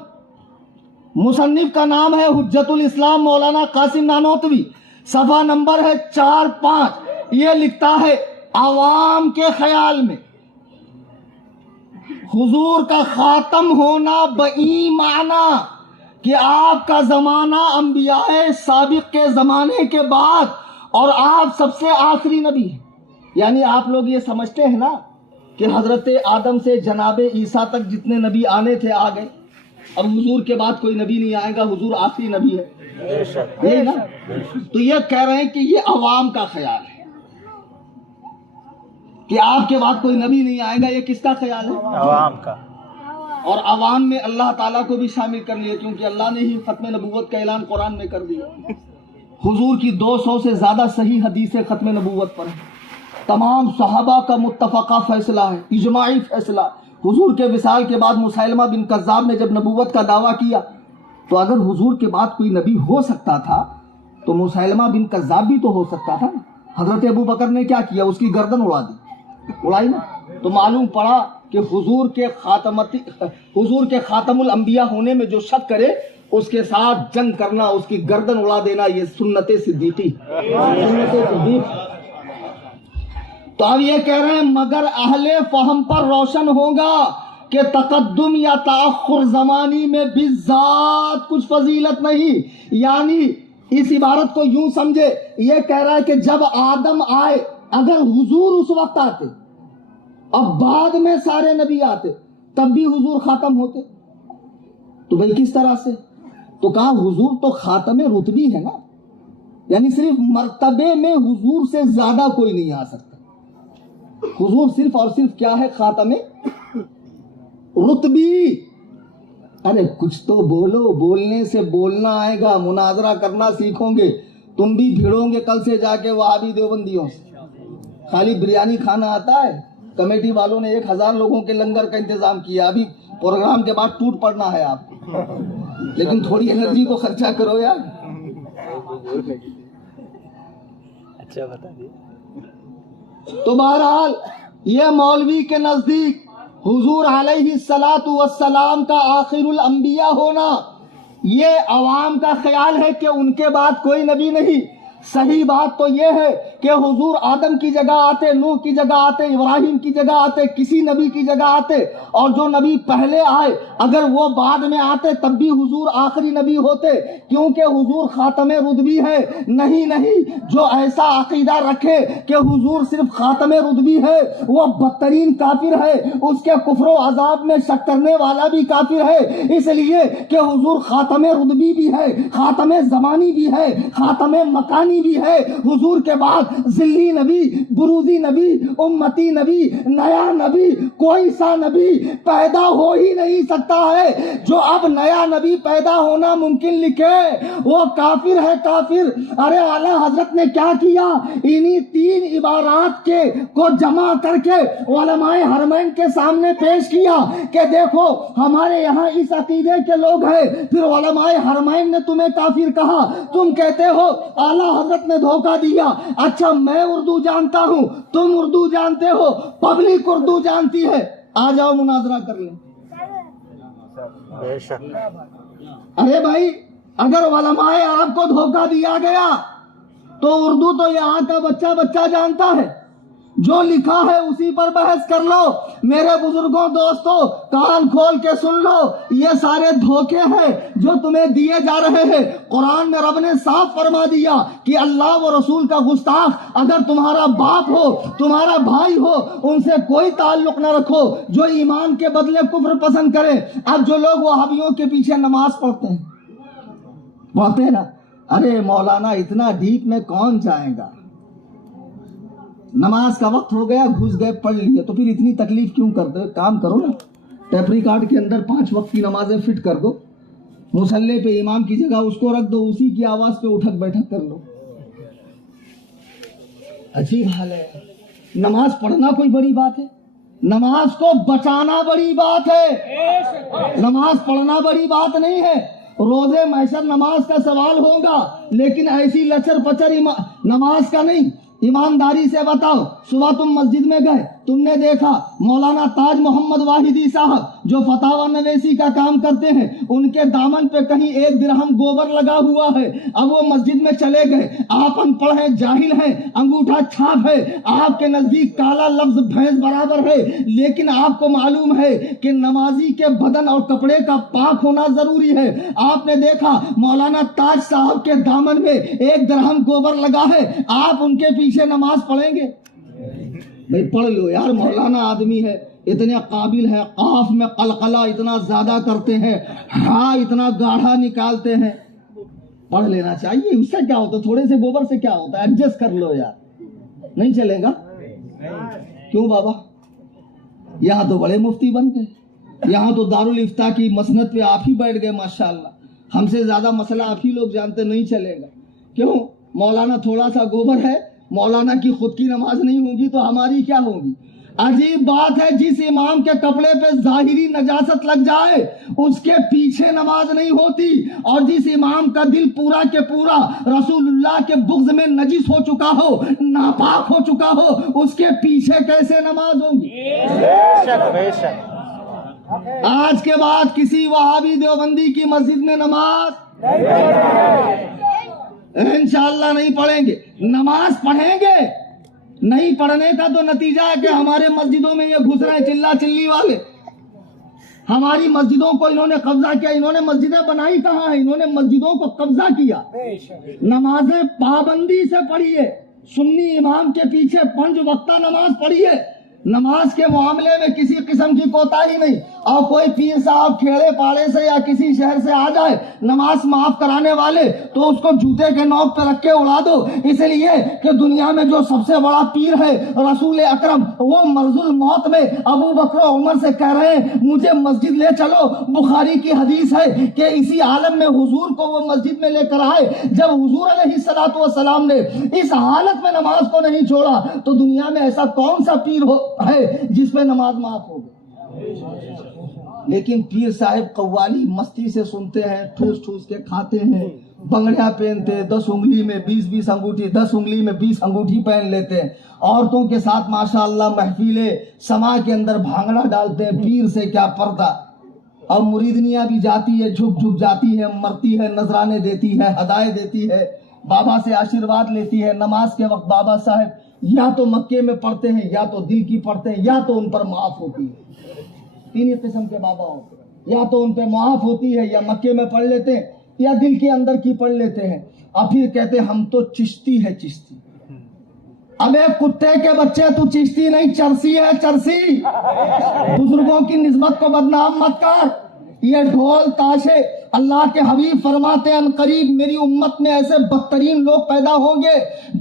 مصنف کا نام ہے حجت الاسلام مولانا قاسم نانوتوی، صفحہ نمبر ہے 4-5. یہ لکھتا ہے عوام کے خیال میں حضور کا خاتم ہونا بئی معنی کہ آپ کا زمانہ انبیاء سابق کے زمانے کے بعد اور آپ سب سے آخری نبی ہیں. یعنی آپ لوگ یہ سمجھتے ہیں نا کہ حضرت آدم سے جناب عیسیٰ تک جتنے نبی آنے تھے آ گئے، اب حضور کے بعد کوئی نبی نہیں آئے گا، حضور آخری نبی ہے، یہی نا؟ تو یہ کہہ رہے ہیں کہ یہ عوام کا خیال ہے کہ آپ کے بعد کوئی نبی نہیں آئے گا. یہ کس کا خیال ہے؟ عوام کا. اور عوام میں اللہ تعالیٰ کو بھی شامل کر لیا، کیونکہ اللہ نے ہی ختم نبوت کا اعلان قرآن میں کر دیا. حضور کی 200 سے زیادہ صحیح حدیثیں ختم نبوت پر ہیں. تمام صحابہ کا متفقہ فیصلہ ہے، اجماعی فیصلہ. حضور کے وصال کے بعد مسیلمہ بن کذاب نے جب نبوت کا دعویٰ کیا تو اگر حضور کے بعد کوئی نبی ہو سکتا تھا تو مسیلمہ بن کذاب بھی تو ہو سکتا تھا. حضرت ابو بکر نے کیا کیا؟ اس کی گردن اڑائی نا. تو معلوم پڑا کہ حضور کے خاتم الانبیاء ہونے میں جو شک کرے اس کے ساتھ جنگ کرنا، اس کی گردن اڑا دینا، یہ سنت صدیقی. تو اب یہ کہہ رہے ہیں مگر اہل فہم پر روشن ہوگا کہ تقدم یا تاخر زمانی میں بالذات کچھ فضیلت نہیں. یعنی اس عبارت کو یوں سمجھے، یہ کہہ رہا ہے کہ جب آدم آئے، اگر حضور اس وقت آتے اب بعد میں سارے نبی آتے تب بھی حضور خاتم ہوتے تو بھئی کس طرح سے؟ تو کہا حضور تو خاتم رتبی ہے نا، یعنی صرف مرتبے میں حضور سے زیادہ کوئی نہیں آ سکتا. حضور صرف اور صرف کیا ہے؟ خاتم رتبی. ارے کچھ تو بولو، بولنے سے بولنا آئے گا، مناظرہ کرنا سیکھو گے. تم بھی بھیڑو گے کل سے جا کے وہابی دیوبندیوں سے. خالی بریانی کھانا آتا ہے؟ کمیٹی والوں نے 1000 لوگوں کے لنگر کا انتظام کیا. ابھی پروگرام کے بعد ٹوٹ پڑنا ہے آپ کو، لیکن تھوڑی انرجی کو خرچہ کرو یار. اچھا بتا دیے. تو بہرحال یہ مولوی کے نزدیک حضور علیہ الصلاۃ والسلام کا آخر الانبیاء ہونا، یہ عوام کا خیال ہے کہ ان کے بعد کوئی نبی نہیں. صحیح بات تو یہ ہے کہ حضور آدم کی جگہ آتے، نوح کی جگہ آتے، ابراہیم کی جگہ آتے، کسی نبی کی جگہ آتے، اور جو نبی پہلے آئے اگر وہ بعد میں آتے تب بھی حضور آخری نبی ہوتے، کیونکہ حضور خاتم رتبی ہے. نہیں، جو ایسا عقیدہ رکھے کہ حضور صرف خاتم رتبی ہے وہ بدترین کافر ہے. اس کے کفر و عذاب میں شک کرنے والا بھی کافر ہے، اس لیے کہ حضور خاتم رتبی بھی ہے، خاتم زمانی بھی ہے، خاتم مکانی بھی ہے. حضور کے بعد ذلی نبی، بروزی نبی، امتی نبی، نیا نبی، کوئی سا نبی پیدا ہو ہی نہیں سکتا ہے. جو اب نیا نبی پیدا ہونا ممکن لکھے وہ کافر ہے، کافر. ارے اعلیٰ حضرت نے کیا کیا؟ انہی 3 عبارات کو جمع کر کے علماء حرمین کے سامنے پیش کیا کہ دیکھو ہمارے یہاں اس عقیدے کے لوگ ہیں، پھر علماء حرمین نے تمہیں کافر کہا، تم کہتے ہو اعلیٰ حضرت نے دھوکہ دیا. اچھا میں اردو جانتا ہوں، تم اردو جانتے ہو، پبلک اردو جانتی ہے، آ جاؤ مناظرہ کر لیں. بے شک. ارے بھائی اگر علماء عرب کو دھوکہ دیا گیا تو اردو تو یہاں کا بچہ جانتا ہے، جو لکھا ہے اسی پر بحث کر لو. میرے بزرگوں، دوستوں، کان کھول کے سن لو، یہ سارے دھوکے ہیں جو تمہیں دیے جا رہے ہیں. قرآن میں رب نے صاف فرما دیا کہ اللہ و رسول کا گستاخ اگر تمہارا باپ ہو، تمہارا بھائی ہو، ان سے کوئی تعلق نہ رکھو جو ایمان کے بدلے کفر پسند کرے. اب جو لوگ وہابیوں کے پیچھے نماز پڑھتے ہیں نا، ارے مولانا اتنا ڈیپ میں کون جائے گا؟ نماز کا وقت ہو گیا، گھس گئے، پڑھ لیے، تو پھر اتنی تکلیف کیوں کرتے ہو؟ کام کرو نا، ٹیپ ریکارڈ کے اندر 5 وقت کی نمازیں فٹ کر دو، مصلی پہ امام کی جگہ اس کو رکھ دو، اسی کی آواز پہ اٹھک بیٹھک کر لو. عجیب حال ہے. نماز پڑھنا کوئی بڑی بات ہے؟ نماز کو بچانا بڑی بات ہے، نماز پڑھنا بڑی بات نہیں ہے. روزے محشر نماز کا سوال ہوگا، لیکن ایسی لچر پچر نماز کا نہیں. ایمانداری سے بتاؤ، صبح تم مسجد میں گئے، تم نے دیکھا مولانا تاج محمد واحدی صاحب جو فتاوی نویسی کا کام کرتے ہیں، ان کے دامن پہ کہیں 1 درہم گوبر لگا ہوا ہے. اب وہ مسجد میں چلے گئے، آپ ان پڑھ ہیں، جاہل ہیں، انگوٹھا چھاپ ہے، آپ کے نزدیک کالا لفظ بھینس برابر ہے، لیکن آپ کو معلوم ہے کہ نمازی کے بدن اور کپڑے کا پاک ہونا ضروری ہے. آپ نے دیکھا مولانا تاج صاحب کے دامن میں 1 درہم گوبر لگا ہے، آپ ان کے پیچھے نماز پڑھیں گے؟ بھئی پڑھ لو یار، مولانا آدمی ہے، اتنے قابل ہے، قاف میں قلقلہ اتنا زیادہ کرتے ہیں، ہاں اتنا گاڑھا نکالتے ہیں، پڑھ لینا چاہیے. اس سے کیا ہوتا ہے؟ تھوڑے سے گوبر سے کیا ہوتا ہے؟ ایڈجسٹ کر لو یار. نہیں چلے گا؟ کیوں بابا؟ یہاں تو بڑے مفتی بن گئے، یہاں تو دارالافتاء کی مسند پہ آپ ہی بیٹھ گئے ماشاءاللہ. ہم سے زیادہ مسئلہ آپ ہی لوگ جانتے. نہیں چلے گا. کیوں؟ مولانا تھوڑا سا گوبر ہے، مولانا کی خود کی نماز نہیں ہوگی تو ہماری کیا ہوگی؟ عجیب بات ہے، جس امام کے کپڑے پہ ظاہری نجاست لگ جائے اس کے پیچھے نماز نہیں ہوتی، اور جس امام کا دل پورا کے پورا رسول اللہ کے بغض میں نجس ہو چکا ہو، ناپاک ہو چکا ہو، اس کے پیچھے کیسے نماز ہوگی؟ بے شک. آج کے بعد کسی وہابی دیوبندی کی مسجد میں نماز انشاءاللہ نہیں پڑھیں گے. نماز پڑھیں گے نہیں پڑھنے کا تو نتیجہ ہے کہ ہمارے مسجدوں میں یہ گھس رہے ہیں چلا چلی والے. ہماری مسجدوں کو انہوں نے قبضہ کیا. انہوں نے مسجدیں بنائی کہاں ہیں؟ انہوں نے مسجدوں کو قبضہ کیا. نمازیں پابندی سے پڑھیے, سنی امام کے پیچھے 5 وقتہ نماز پڑھیے. نماز کے معاملے میں کسی قسم کی کوتاہی نہیں. اور کوئی پیر صاحب کھیڑے پاڑے سے یا کسی شہر سے آ جائے نماز معاف کرانے والے, تو اس کو جوتے کے نوک پہ رکھ کے اڑا دو. اس لیے کہ دنیا میں جو سب سے بڑا پیر ہے رسول اکرم, وہ مرض الموت میں ابو بکر و عمر سے کہہ رہے ہیں مجھے مسجد لے چلو. بخاری کی حدیث ہے کہ اسی عالم میں حضور کو وہ مسجد میں لے کر آئے. جب حضور علیہ الصلوۃ والسلام نے اس حالت میں نماز کو نہیں چھوڑا تو دنیا میں ایسا کون سا پیر ہے جس پہ نماز معاف ہو گئی؟ لیکن پیر صاحب قوالی مستی سے سنتے ہیں, ٹھوس ٹھوس کے کھاتے ہیں, بنگڑیاں پہنتے, 10 انگلی میں 20 انگوٹھی, 10 انگلی میں 20 انگوٹھی پہن لیتے ہیں, عورتوں کے ساتھ ماشاءاللہ محفلیں سما کے اندر بھانگڑا ڈالتے ہیں. پیر سے کیا پردہ. اور مریدنیاں بھی جاتی ہے, جھک جھک جاتی ہے, مرتی ہے, نذرانے دیتی ہے, ہدایت دیتی ہے, بابا سے آشیرواد لیتی ہے. نماز کے وقت بابا صاحب یا تو مکے میں پڑھتے ہیں, یا تو دل کی پڑھتے ہیں, یا تو ان پر معاف ہوتی ہے. 3 قسم کے بابا ہوتے ہیں, یا تو ان پہ معاف ہوتی ہے, یا مکے میں پڑھ لیتے ہیں, یا دل کے اندر کی پڑھ لیتے ہیں. اور پھر کہتے ہیں ہم تو چشتی ہے چشتی. ابے کتے کے بچے, تو چشتی نہیں چرسی ہے چرسی. بزرگوں کی نسبت کو بدنام مت کر. یہ ڈھول تاشے, اللہ کے حبیب فرماتے ہیں قریب میری امت میں ایسے بدترین لوگ پیدا ہوں گے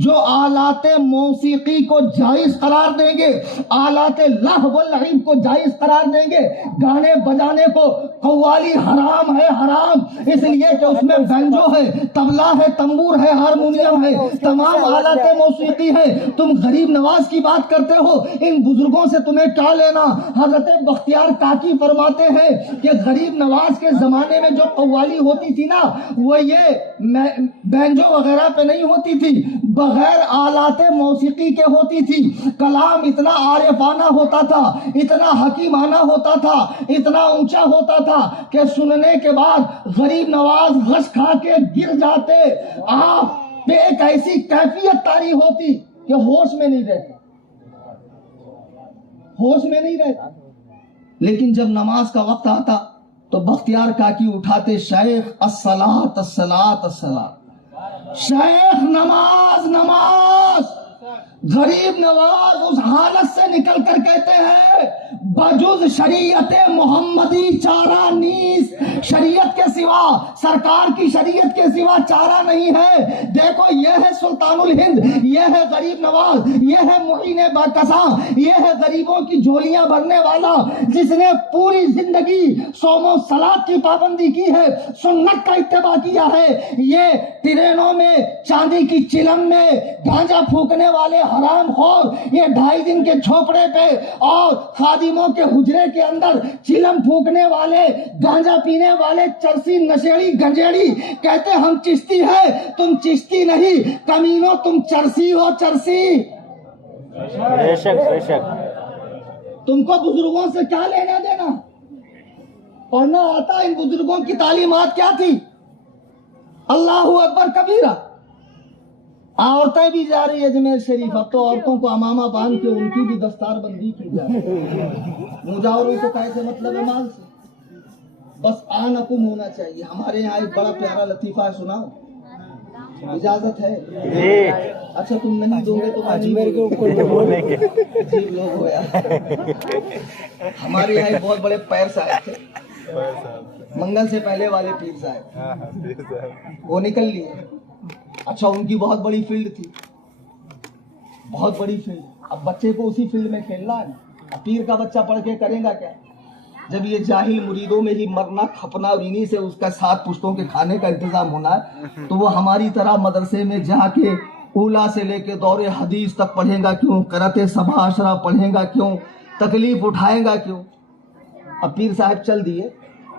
جو آلات موسیقی کو جائز قرار دیں گے, آلات لہو و لعب کو جائز قرار دیں گے. گانے بجانے کو, قوالی حرام ہے حرام, اس لیے کہ اس میں بینجو ہے, طبلہ ہے, تنبور ہے, ہارمونیم ہے, تمام آلات موسیقی ہے. تم غریب نواز کی بات کرتے ہو, ان بزرگوں سے تمہیں کیا لینا؟ حضرت بختیار کاکی فرماتے ہیں کہ غریب نواز کے زمانے میں جو قوالی ہوتی تھی نا, وہ یہ بینجو وغیرہ پہ نہیں ہوتی تھی, بغیر آلات موسیقی کے ہوتی تھی. کلام اتنا عارفانہ ہوتا تھا, اتنا حکیمانہ ہوتا تھا, اتنا اونچا ہوتا تھا کہ سننے کے بعد غریب نواز غش کھا کے گر جاتے. آپ پہ ایک ایسی کیفیت طاری ہوتی کہ ہوش میں نہیں رہتے, ہوش میں نہیں رہتا. لیکن جب نماز کا وقت آتا تو بختیار کاکی اٹھاتے, شیخ الصلاۃ الصلاۃ الصلاۃ, شیخ نماز نماز. غریب نواز اس حالت سے نکل کر کہتے ہیں بجز شریعت محمدی چارہ نیس, شریعت کے سوا, سرکار کی شریعت کے سوا چارہ نہیں ہے. دیکھو یہ ہے سلطان الہند, یہ ہے غریب نواز, یہ ہے معین باکساں, یہ ہے غریبوں کی جھولیاں بھرنے والا, جس نے پوری زندگی صوم و صلاۃ کی پابندی کی ہے, سنت کا اتباع کیا ہے. یہ ٹرینوں میں, چاندی کی چلم میں گانجا پھونکنے والے حرام خور, یہ 2.5 دن کے جھوپڑے پہ اور خادموں کے حجرے کے اندر چلم پھونکنے والے, گانجا پینے والے, چرسی نشیڑی گنجیڑی کہتے ہم چشتی ہے. تم چشتی نہیں کمینو, تم چرسی ہو چرسی. بے شک بے شک. تم کو بزرگوں سے کیا لینا دینا؟ پڑھنا آتا, ان بزرگوں کی تعلیمات کیا تھی؟ اللہ اکبر کبیرہ. عورتیں بھی جا رہی ہے اجمیر شریف, اب تو عورتوں کو امامہ باندھ کے ان کی بھی دستار بندی کی جائے. مجاوروں کو کیسے مطلب ہے مال سے, بس آنکم ہونا چاہیے. ہمارے یہاں ایک بڑا پیارا لطیفہ ہے, سناؤ؟ اجازت ہے؟ اچھا تم نہیں دو گے تو اجمیر کے اوپر بولیں گے. عجیب لوگ ہو یار. ہمارے یہاں ایک بہت بڑے پیر صاحب تھے, منگل سے پہلے والے پیر صاحب, وہ نکل لیے. اچھا ان کی بہت بڑی فیلڈ تھی, بہت بڑی فیلڈ. اب بچے کو اسی فیلڈ میں کھیلنا ہے. اب پیر کا بچہ پڑھ کے کرے گا کیا؟ جب یہ جاہل مریدوں میں ہی مرنا کھپنا اور انہی سے اس کا 7 پشتوں کے کھانے کا انتظام ہونا ہے, تو وہ ہماری طرح مدرسے میں جا کے اولا سے لے کے دور حدیث تک پڑھے گا کیوں؟ قرأت صباح عشرہ پڑھے گا کیوں؟ تکلیف اٹھائے گا کیوں؟ اب پیر صاحب چل دیے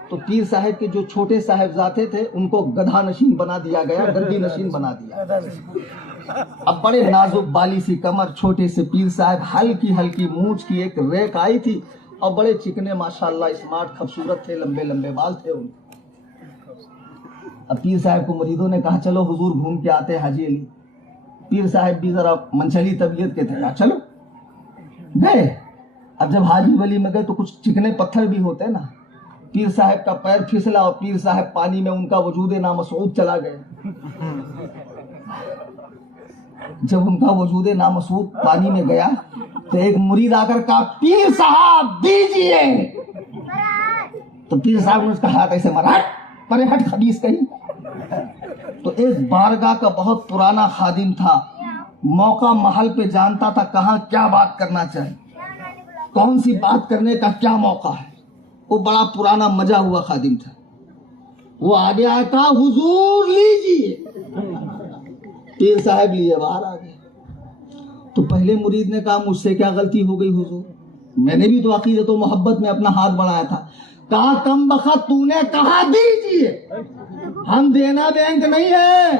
تو پیر صاحب کے جو چھوٹے صاحبزادے تھے ان کو گدھا نشین بنا دیا گیا, گدی نشین بنا دیا. اب بڑے نازک بالی سی کمر, چھوٹے سے پیر صاحب, ہلکی ہلکی مونچھ کی ایک ریک آئی تھی, اور بڑے چکنے ماشاءاللہ اسمارٹ خوبصورت تھے, لمبے لمبے بال تھے ان. اب پیر صاحب کو مریدوں نے کہا چلو حضور گھوم کے آتے حاجی علی. پیر صاحب بھی ذرا منچلی طبیعت کے تھے، چلو گئے. اب جب حاجی ولی میں گئے تو کچھ چکنے پتھر بھی ہوتے نا. پیر صاحب کا پیر پھسلا اور پیر صاحب پانی میں ان کا وجود نامسعود چلا گئے. جب ان کا وجود نامسعود پانی میں گیا تو ایک مرید آ کر کہا پیر صاحب دیجیے. تو پیر صاحب نے اس کا ہاتھ ایسے مارا، پرے ہٹ خبیث کہیں. تو ایک بارگاہ کا بہت پرانا خادم تھا، موقع محل پہ جانتا تھا کہاں کیا بات کرنا چاہیے، کون سی بات کرنے کا کیا موقع ہے. وہ بڑا پرانا مجا ہوا خادم تھا. وہ آگے آیا کہا حضور لیجیے. پیر صاحب لیے باہر آ گئے. تو پہلے مرید نے کہا مجھ سے کیا غلطی ہو گئی حضور، میں نے بھی تو عقیدت و محبت میں اپنا ہاتھ بڑھایا تھا. کہا کم بخت تو نے کہا دیجیے، ہم دینا بینک نہیں ہے.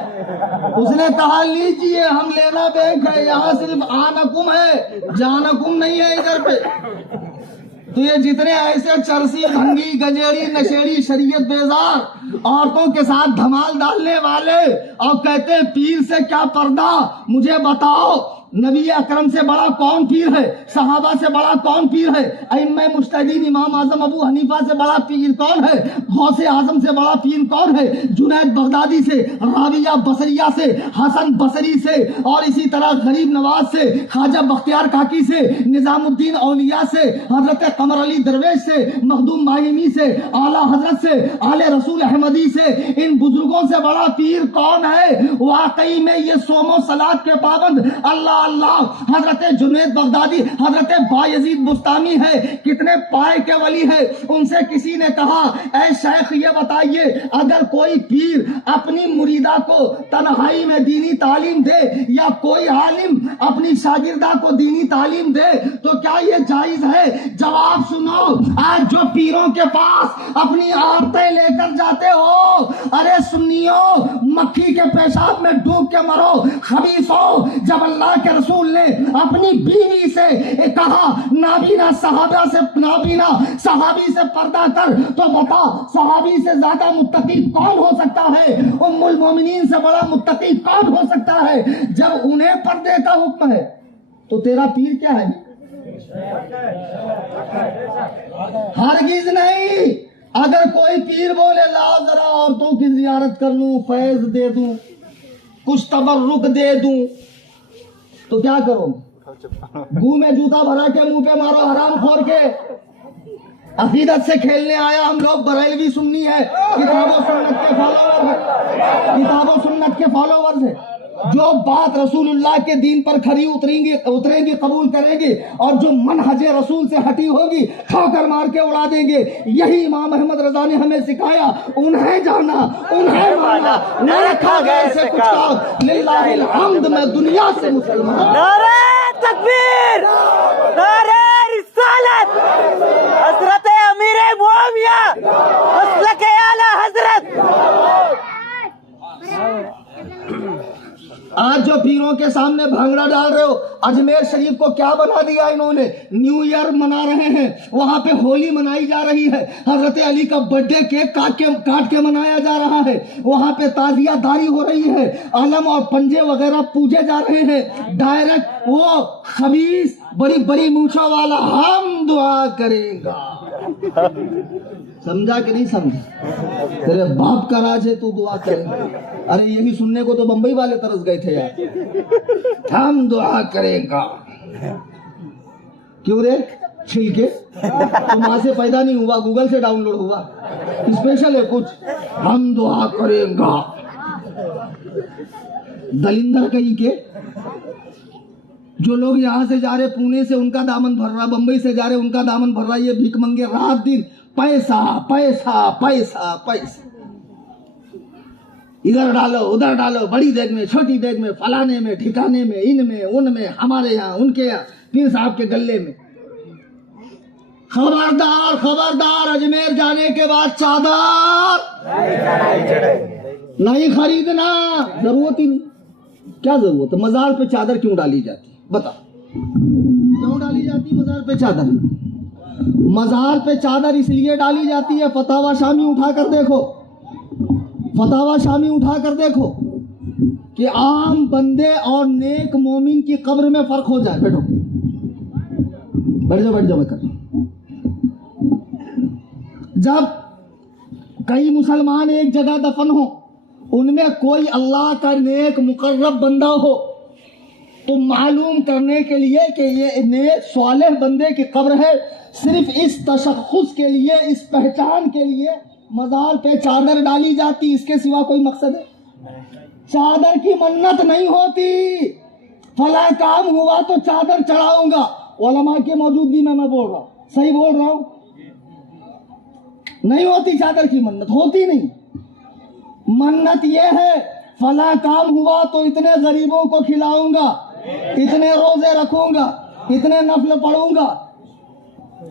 اس نے کہا لیجیے، ہم لینا بینک ہے. یہاں صرف آنکم ہے، جانکم نہیں ہے ادھر پہ. تو یہ جتنے ایسے چرسی بھنگی گجیڑی نشیڑی شریعت بیزار عورتوں کے ساتھ دھمال ڈالنے والے اور کہتے پیر سے کیا پردہ، مجھے بتاؤ نبی اکرم سے بڑا کون پیر ہے، صحابہ سے بڑا کون پیر ہے، ائمہ مجتہدین امام اعظم ابو حنیفہ سے بڑا پیر کون ہے، غوث اعظم سے بڑا پیر کون ہے، جنید بغدادی سے، راویہ بصریہ سے، حسن بصری سے، اور اسی طرح غریب نواز سے، خواجہ بختیار کاکی سے، نظام الدین اولیاء سے، حضرت قمر علی درویش سے، مخدوم ماہمی سے، اعلیٰ حضرت سے، آل رسول احمدی سے، ان بزرگوں سے بڑا پیر کون ہے؟ واقعی میں یہ صوم و صلاۃ کے پابند اللہ اللہ حضرت جنید بغدادی، حضرت بایزید بستانی ہے. کتنے پائے کے ولی ہے. ان سے کسی نے کہا اے شیخ یہ بتائیے اگر کوئی پیر اپنی مریدہ کو تنہائی میں دینی تعلیم دے یا کوئی عالم اپنی شاگردہ کو دینی تعلیم دے تو کیا یہ جائز ہے؟ جواب سنو. آج جو پیروں کے پاس اپنی عورتیں لے کر جاتے ہو، ارے سنیو مکھی کے پیشاب میں ڈوب کے مرو خبیثو. جب اللہ کے رسول نے اپنی بیوی سے کہا نابینا صحابی سے پردہ کر، تو بتا صحابی سے زیادہ متقی کون ہو سکتا ہے؟ ام المومنین سے بڑا متقی کون ہو سکتا ہے؟ جب انہیں پردے کا حکم ہے تو تیرا پیر کیا ہے؟ ہرگز نہیں. اگر کوئی پیر بولے لاؤ ذرا عورتوں کی زیارت کر لوں، فیض دے دوں، کچھ تبرک دے دوں، تو کیا کرو؟ منہ میں جوتا بھرا کے منہ پہ مارو حرام خور کے. عقیدت سے کھیلنے آیا. ہم لوگ بریلوی سنی ہے، کتاب و سنت کے فالوور ہیں، کتاب و سنت کے فالوورز ہیں. جو بات رسول اللہ کے دین پر کھری اتریں گی قبول کریں گے، اور جو منہج رسول سے ہٹی ہوگی ٹھوکر مار کے اڑا دیں گے. یہی امام احمد رضا نے ہمیں سکھایا. انہیں جانا، انہیں مانا، نہ رکھا گیا ایسے کچھ کام. للہ الحمد میں دنیا سے مسلمان. نعرہ تکبیر، نعرہ رسالت، حضرت امیر معاویہ، مسلک اعلی حضرت. آج جو پیروں کے سامنے بھانگڑا ڈال رہے ہو، اجمیر شریف کو کیا بنا دیا انہوں نے؟ نیو ایئر منا رہے ہیں، وہاں پہ ہولی منائی جا رہی ہے. حضرت علی کا برتھ ڈے کیک کاٹ کے منایا جا رہا ہے. وہاں پہ تعزیہ داری ہو رہی ہے، علم اور پنجے وغیرہ پوجے جا رہے ہیں. ڈائریکٹ وہ خبیث بڑی بڑی مونچھوں والا ہم دعا کرے گا. سمجھا کہ نہیں سمجھا؟ تیرے باپ کا راج ہے تو دعا کرے گا. ارے یہی سننے کو تو بمبئی والے ترس گئے تھے یار. ہم دعا کرے گا. کیوں رے چھل کے؟ تو ماں سے پیدا نہیں ہوا، گوگل سے ڈاؤن لوڈ ہوا، اسپیشل ہے کچھ. ہم دعا کرے گا. دلندر کہیں کے جو لوگ یہاں سے جا رہے پونے سے ان کا دامن بھر رہا، بمبئی سے جا رہے ان کا دامن بھر رہا. یہ بھیک منگے رات دن پیسہ پیسہ پیسہ پیسہ، ادھر ڈالو ادھر ڈالو، بڑی دیگ میں چھوٹی دیگ میں، فلانے میں ٹھکانے میں، ان میں ان میں، ہمارے یہاں ان کے یہاں، پیر صاحب کے گلے میں. خبردار خبردار، اجمیر جانے کے بعد چادر نہیں خریدنا. ضرورت ہی نہیں. کیا ضرورت ہے؟ مزار پہ چادر کیوں ڈالی جاتی؟ بتا کیوں ڈالی جاتی مزار پہ چادر؟ مزار پہ چادر اس لیے ڈالی جاتی ہے، فتاوی شامی اٹھا کر دیکھو، فتاوی شامی اٹھا کر دیکھو. کہ عام بندے اور نیک مومن کی قبر میں فرق ہو جائے. بیٹھو بیٹھ جاؤ میں کر رہا ہوں. جب کئی مسلمان ایک جگہ دفن ہو، ان میں کوئی اللہ کا نیک مقرب بندہ ہو، تو معلوم کرنے کے لیے کہ یہ نیک صالح بندے کی قبر ہے، صرف اس تشخص کے لیے، اس پہچان کے لیے مزار پہ چادر ڈالی جاتی. اس کے سوا کوئی مقصد ہے؟ چادر کی منت نہیں ہوتی. فلاں کام ہوا تو چادر چڑھاؤں گا. علماء کی موجودگی میں بول رہا ہوں، صحیح بول رہا ہوں؟ نہیں ہوتی چادر کی منت، ہوتی نہیں. منت یہ ہے فلاں کام ہوا تو اتنے غریبوں کو کھلاؤں گا، اتنے روزے رکھوں گا، اتنے نفل پڑھوں گا،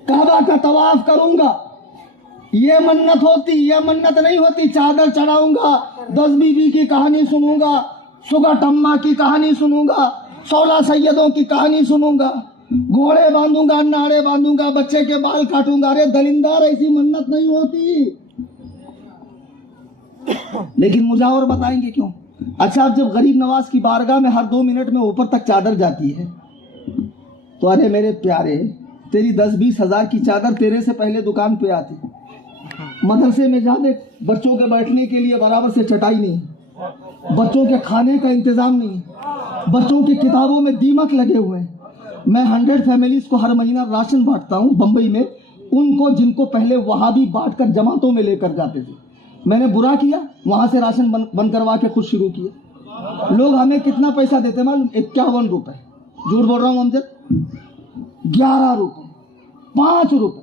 کعبہ کا طواف کروں گا. یہ منت ہوتی. یہ منت نہیں ہوتی چادر چڑھاؤں گا، 10 بیوی کی کہانی سنوں گا، سگٹ اماں کی کہانی سنوں گا، 16 سیدوں کی کہانی سنوں گا، گھوڑے باندھوں گا، ناڑے باندھوں گا، بچے کے بال کاٹوں گا. ارے دلندار، ایسی منت نہیں ہوتی. لیکن مجھے اور بتائیں گے کیوں؟ اچھا، اب جب غریب نواز کی بارگاہ میں ہر 2 منٹ میں اوپر تک چادر جاتی ہے تو ارے میرے پیارے، تیری 10-20 ہزار کی چادر تیرے سے پہلے دکان پہ آتی. مدرسے میں جا دیکھ، بچوں کے بیٹھنے کے لیے برابر سے چٹائی نہیں، بچوں کے کھانے کا انتظام نہیں، بچوں کی کتابوں میں دیمک لگے ہوئے ہیں. میں 100 فیملیز کو ہر مہینہ راشن بانٹتا ہوں بمبئی میں، ان کو جن کو پہلے وہابی بانٹ کر جماعتوں میں لے کر جاتے تھے. میں نے برا کیا، وہاں سے راشن بند کروا کے خود شروع کیا. لوگ ہمیں کتنا پیسہ دیتے معلوم؟ 51 روپے. جھوٹ بول رہا ہوں امجد؟ 11 روپے، 5 روپے.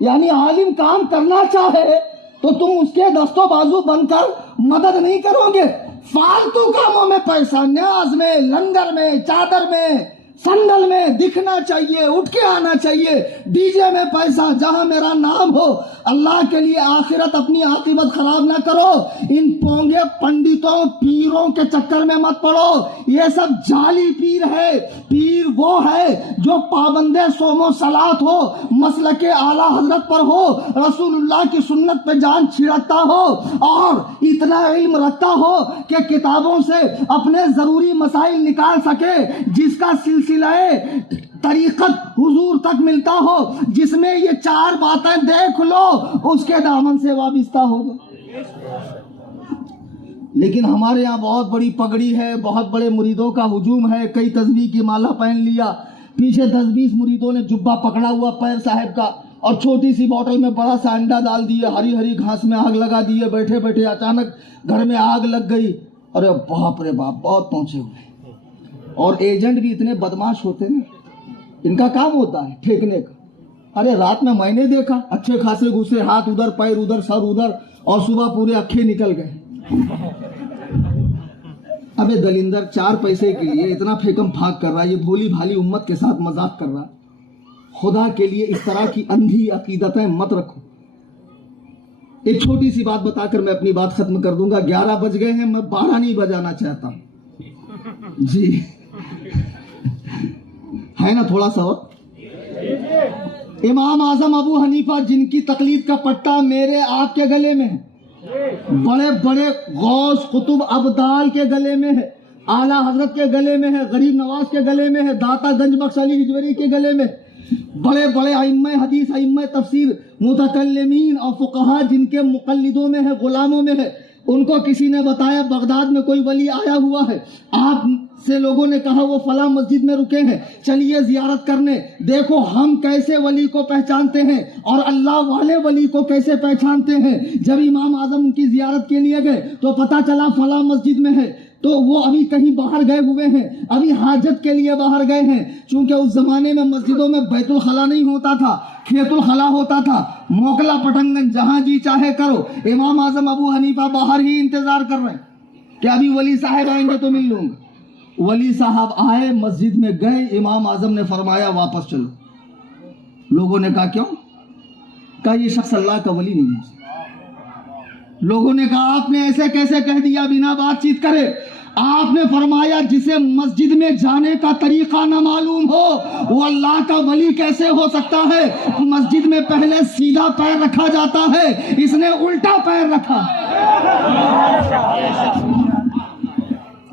یعنی عالم کام کرنا چاہے تو تم اس کے دست و بازو بن کر مدد نہیں کرو گے. فالتو کاموں میں پیسہ، نیاز میں، لنگر میں، چادر میں، سنڈل میں دکھنا چاہیے، اٹھ کے آنا چاہیے. ڈی جے میں پیسہ، جہاں میرا نام ہو. اللہ کے لیے آخرت اپنی عاقبت خراب نہ کرو. ان پونگے پنڈتوں پیروں کے چکر میں مت پڑو. یہ سب جعلی پیر ہے. پیر وہ ہے جو پابند صوم و صلات ہو، مسلک اعلیٰ حضرت پر ہو، رسول اللہ کی سنت پہ جان چھڑکتا ہو، اور اتنا علم رکھتا ہو کہ کتابوں سے اپنے ضروری مسائل نکال سکے، جس کا سلسلہ طریقت حضور تک ملتا ہو، جس میں یہ 4 باتیں دیکھ لو اس کے دامن سے وابستہ ہوگا. لیکن ہمارے یہاں بہت بڑی پگڑی ہے، بہت بڑے مریدوں کا ہجوم ہے. کئی تسبیح کی مالا پہن لیا، پیچھے 10-20 مریدوں نے جبہ پکڑا ہوا پیر صاحب کا، اور چھوٹی سی بوتل میں بڑا سا انڈا ڈال دیے، ہری ہری گھاس میں آگ لگا دیے. بیٹھے بیٹھے اچانک گھر میں آگ لگ گئی. ارے باپ رے باپ، بہت پہنچے ہوئے. اور ایجنٹ بھی اتنے بدماش ہوتے ہیں، ان کا کام ہوتا ہے ٹھیکنے کا. ارے رات میں نے دیکھا اچھے خاصے گھسے، ہاتھ ادھر، پیر ادھر، سر ادھر، اور صبح پورے اکھے نکل گئے. ابے دلندر، 4 پیسے کے لیے اتنا پھیکم پھاک کر رہا ہے، یہ بھولی بھالی امت کے ساتھ مذاق کر رہا. خدا کے لیے اس طرح کی اندھی عقیدتیں مت رکھو. ایک چھوٹی سی بات بتا کر میں اپنی بات ختم کر دوں گا. 11 بج گئے ہیں، میں 12 نہیں بجانا چاہتا ہوں. جی ہے نا تھوڑا سا وقت. امام اعظم ابو حنیفہ، جن کی تقلید کا پٹا میرے آپ کے گلے میں ہے، بڑے بڑے غوث قطب ابدال کے گلے میں ہے، اعلیٰ حضرت کے گلے میں ہے، غریب نواز کے گلے میں ہے، داتا گنج بخش علی ہجویری کے گلے میں، بڑے بڑے ائمہ حدیث، ائمہ تفسیر، متکلمین اور فقہا جن کے مقلدوں میں ہے، غلاموں میں ہے. ان کو کسی نے بتایا بغداد میں کوئی ولی آیا ہوا ہے. آپ سے لوگوں نے کہا وہ فلاں مسجد میں رکے ہیں، چلیے زیارت کرنے. دیکھو ہم کیسے ولی کو پہچانتے ہیں اور اللہ والے ولی کو کیسے پہچانتے ہیں. جب امام اعظم ان کی زیارت کے لیے گئے تو پتہ چلا فلاں مسجد میں ہے، تو وہ ابھی کہیں باہر گئے ہوئے ہیں، ابھی حاجت کے لیے باہر گئے ہیں. چونکہ اس زمانے میں مسجدوں میں بیت الخلا نہیں ہوتا تھا، کھیت الخلا ہوتا تھا. موکلا پٹنگن جہاں جی چاہے کرو. امام اعظم ابو حنیفہ باہر ہی انتظار کر رہے ہیں کہ ابھی ولی صاحب آئیں گے تو مل لوں گا. ولی صاحب آئے، مسجد میں گئے، امام اعظم نے فرمایا واپس چلو. لوگوں نے کہا کیوں؟ کہا یہ شخص اللہ کا ولی نہیں ہے. لوگوں نے کہا آپ نے ایسے کیسے کہہ دیا بنا بات چیت کرے؟ آپ نے فرمایا جسے مسجد میں جانے کا طریقہ نہ معلوم ہو وہ اللہ کا ولی کیسے ہو سکتا ہے؟ مسجد میں پہلے سیدھا پیر رکھا جاتا ہے، اس نے الٹا پیر رکھا.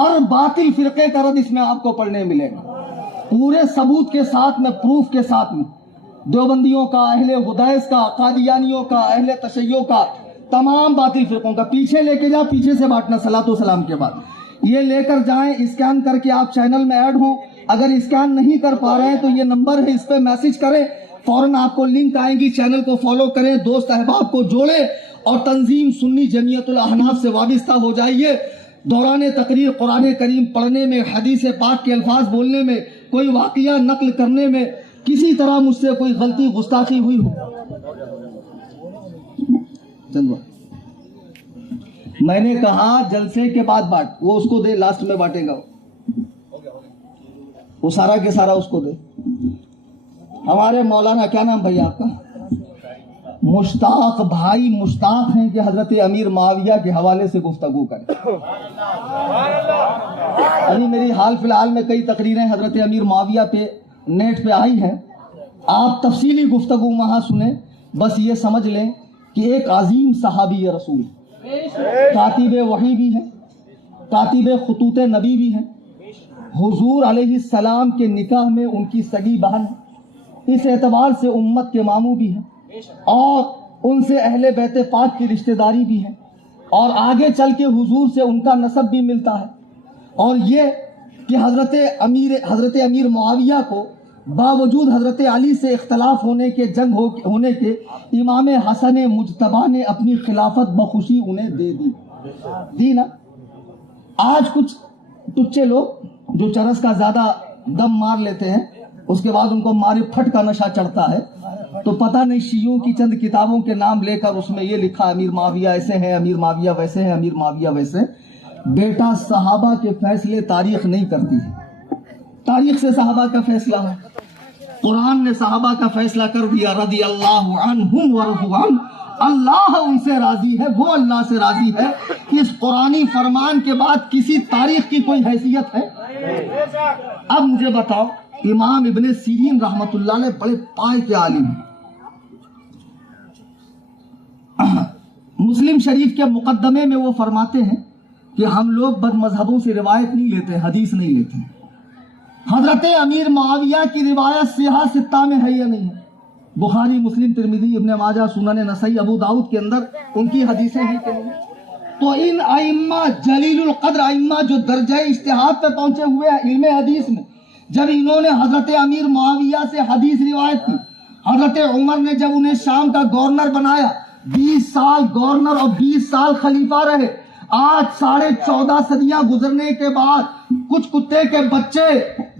ہر باطل فرقے کا رد اس میں آپ کو پڑھنے ملے گا، پورے ثبوت کے ساتھ میں، پروف کے ساتھ میں، دیوبندیوں کا، اہل غدیس کا، قادیانیوں کا، اہل تشیع کا، تمام باطل فرقوں کا۔ پیچھے لے کے جا، پیچھے سے بانٹنا صلاۃ و سلام کے بعد یہ لے کر جائیں، اسکین کر کے آپ چینل میں ایڈ ہوں۔ اگر اسکین نہیں کر پا رہے ہیں تو یہ نمبر ہے، اس پہ میسج کریں، فوراً آپ کو لنک آئیں گی، چینل کو فالو کریں، دوست احباب کو جوڑیں اور تنظیم سنی جمعیت الاحناف سے وابستہ ہو جائیے۔ دوران تقریر قرآن کریم پڑھنے میں، حدیث پاک کے الفاظ بولنے میں، کوئی واقعہ نقل کرنے میں کسی طرح مجھ سے کوئی غلطی گستاخی ہوئی ہو، چلو میں نے کہا جلسے کے بعد بانٹ، وہ اس کو دے، لاسٹ میں بانٹے گا وہ سارا کے سارا اس کو دے۔ ہمارے مولانا، کیا نام بھائی آپ کا؟ مشتاق بھائی مشتاق ہیں کہ حضرت امیر معاویہ کے حوالے سے گفتگو کریں۔ ابھی میری حال فی الحال میں کئی تقریریں حضرت امیر معاویہ پہ نیٹ پہ آئی ہیں، آپ تفصیلی گفتگو وہاں سنیں۔ بس یہ سمجھ لیں کہ ایک عظیم صحابی رسول، کاتب وحی بھی ہیں، کاتب خطوط نبی بھی ہیں، حضور علیہ السلام کے نکاح میں ان کی سگی بہن ہے، اس اعتبار سے امت کے ماموں بھی ہیں، اور ان سے اہل بیت پاک کی رشتہ داری بھی ہے، اور آگے چل کے حضور سے ان کا نسب بھی ملتا ہے۔ اور یہ کہ حضرت امیر معاویہ کو باوجود حضرت علی سے اختلاف ہونے کے، جنگ ہونے کے، امام حسن مجتبی نے اپنی خلافت بخوشی انہیں دے دی نا۔ آج کچھ ٹچے لوگ جو چرس کا زیادہ دم مار لیتے ہیں، اس کے بعد ان کو ماری پھٹ کا نشہ چڑھتا ہے، تو پتہ نہیں شیعوں کی چند کتابوں کے نام لے کر اس میں یہ لکھا امیر معاویہ ایسے ہیں، امیر معاویہ ویسے ہیں، امیر معاویہ ویسے۔ بیٹا صحابہ کے فیصلے تاریخ نہیں کرتی ہے، تاریخ سے صحابہ کا فیصلہ ہے۔ قرآن نے صحابہ کا فیصلہ کر دیا، رضی اللہ عنہم ورضوا عنہ، اللہ ان سے راضی ہے، وہ اللہ سے راضی ہے۔ اس قرآنی فرمان کے بعد کسی تاریخ کی کوئی حیثیت ہے؟ اب مجھے بتاؤ، امام ابن سیرین رحمت اللہ علیہ بڑے پائے کے عالم ہیں۔ مسلم شریف کے مقدمے میں وہ فرماتے ہیں کہ ہم لوگ بد مذہبوں سے روایت نہیں لیتے، حدیث نہیں لیتے۔ حضرت امیر معاویہ کی روایت سیاہ ستہ میں ہے یا نہیں ہے؟ بخاری، مسلم، ترمذی، ابن ماجہ، سنن نسائی، ابو داؤد کے اندر ان کی حدیثیں ہیں کہ نہیں؟ تو ان ائمہ جلیل القدر ائمہ جو درجہ اجتہاد پہ پہنچے ہوئے ہیں علم حدیث میں، جب انہوں نے حضرت امیر معاویہ سے حدیث روایت کی، حضرت عمر نے جب انہیں شام کا گورنر بنایا، 20 سال گورنر اور 20 سال خلیفہ رہے، آج 14.5 صدیاں گزرنے کے بعد کچھ کتے کے بچے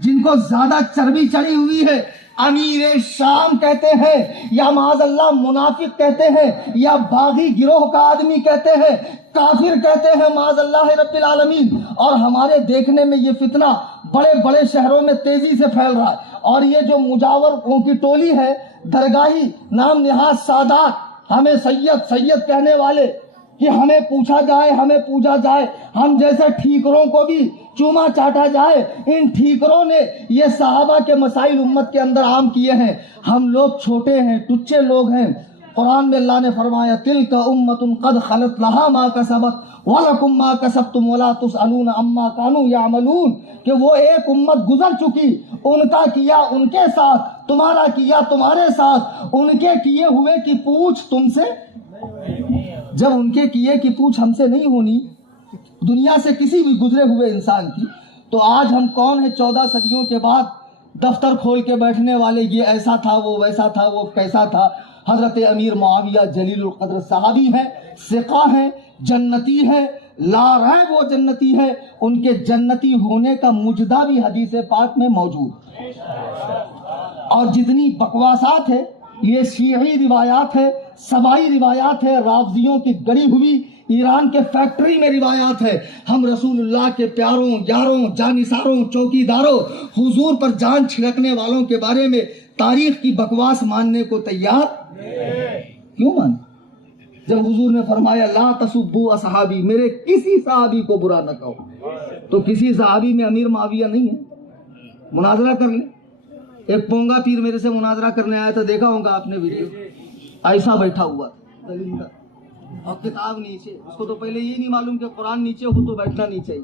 جن کو زیادہ چربی چڑھی ہوئی ہے امیر شام کہتے ہیں، یا معاذ اللہ منافق کہتے ہیں، یا باغی گروہ کا آدمی کہتے ہیں، کافر کہتے ہیں معاذ اللہ رب العالمین۔ اور ہمارے دیکھنے میں یہ فتنہ بڑے بڑے شہروں میں تیزی سے پھیل رہا ہے، اور یہ جو مجاوروں کی ٹولی ہے، درگاہی نام نہاد سادات، ہمیں سید سید کہنے والے، کہ ہمیں پوچھا جائے، ہمیں پوجا جائے، ہم جیسے ٹھیکروں کو بھی چوما چاٹا جائے، ان ٹھیکروں نے یہ صحابہ کے مسائل امت کے اندر عام کیے ہیں۔ ہم لوگ چھوٹے ہیں، ٹچے لوگ ہیں۔ قرآن میں اللہ نے فرمایا تلک امۃ قد خلت لہا ما کسبت ولکم ما کسبتم ولا تسألون عما کانوا یعملون، کہ وہ ایک امت گزر چکی، ان کا کیا ان کے ساتھ، تمہارا کیا تمہارے ساتھ، ان کے کیے ہوئے کی پوچھ تم سے، جب ان کے کیے کی پوچھ ہم سے نہیں ہونی دنیا سے کسی بھی گزرے ہوئے انسان کی، تو آج ہم کون ہیں 14 صدیوں کے بعد دفتر کھول کے بیٹھنے والے، یہ ایسا تھا، وہ ویسا تھا، وہ کیسا تھا۔ حضرت امیر معاویہ جلیل القدر صحابی ہیں، ثقہ ہیں، جنتی ہیں، لا ریب وہ جنتی ہے، ان کے جنتی ہونے کا مجدہ بھی حدیث پاک میں موجود۔ اور جتنی بکواسات ہے، یہ شیعی روایات ہے، سبائی روایات ہے، رافضیوں کی گڑی ہوئی ایران کے فیکٹری میں روایات ہے۔ ہم رسول اللہ کے پیاروں، یاروں، جانثاروں، چوکیداروں، حضور پر جان چھڑکنے والوں کے بارے میں تاریخ کی بکواس ماننے کو تیار کیوں مان؟ جب حضور نے فرمایا لا تسبوا اصحابی، میرے کسی صحابی کو برا نہ کہو، تو کسی صحابی میں امیر معاویہ نہیں ہے؟ مناظرہ کر لیں۔ ایک پونگا پیر میرے سے مناظرہ کرنے آیا تھا، دیکھا ہوگا آپ نے ویڈیو، ایسا بیٹھا ہوا تھا اور کتاب نیچے، اس کو تو پہلے یہ نہیں معلوم کہ قرآن نیچے ہو تو بیٹھنا نہیں چاہیے،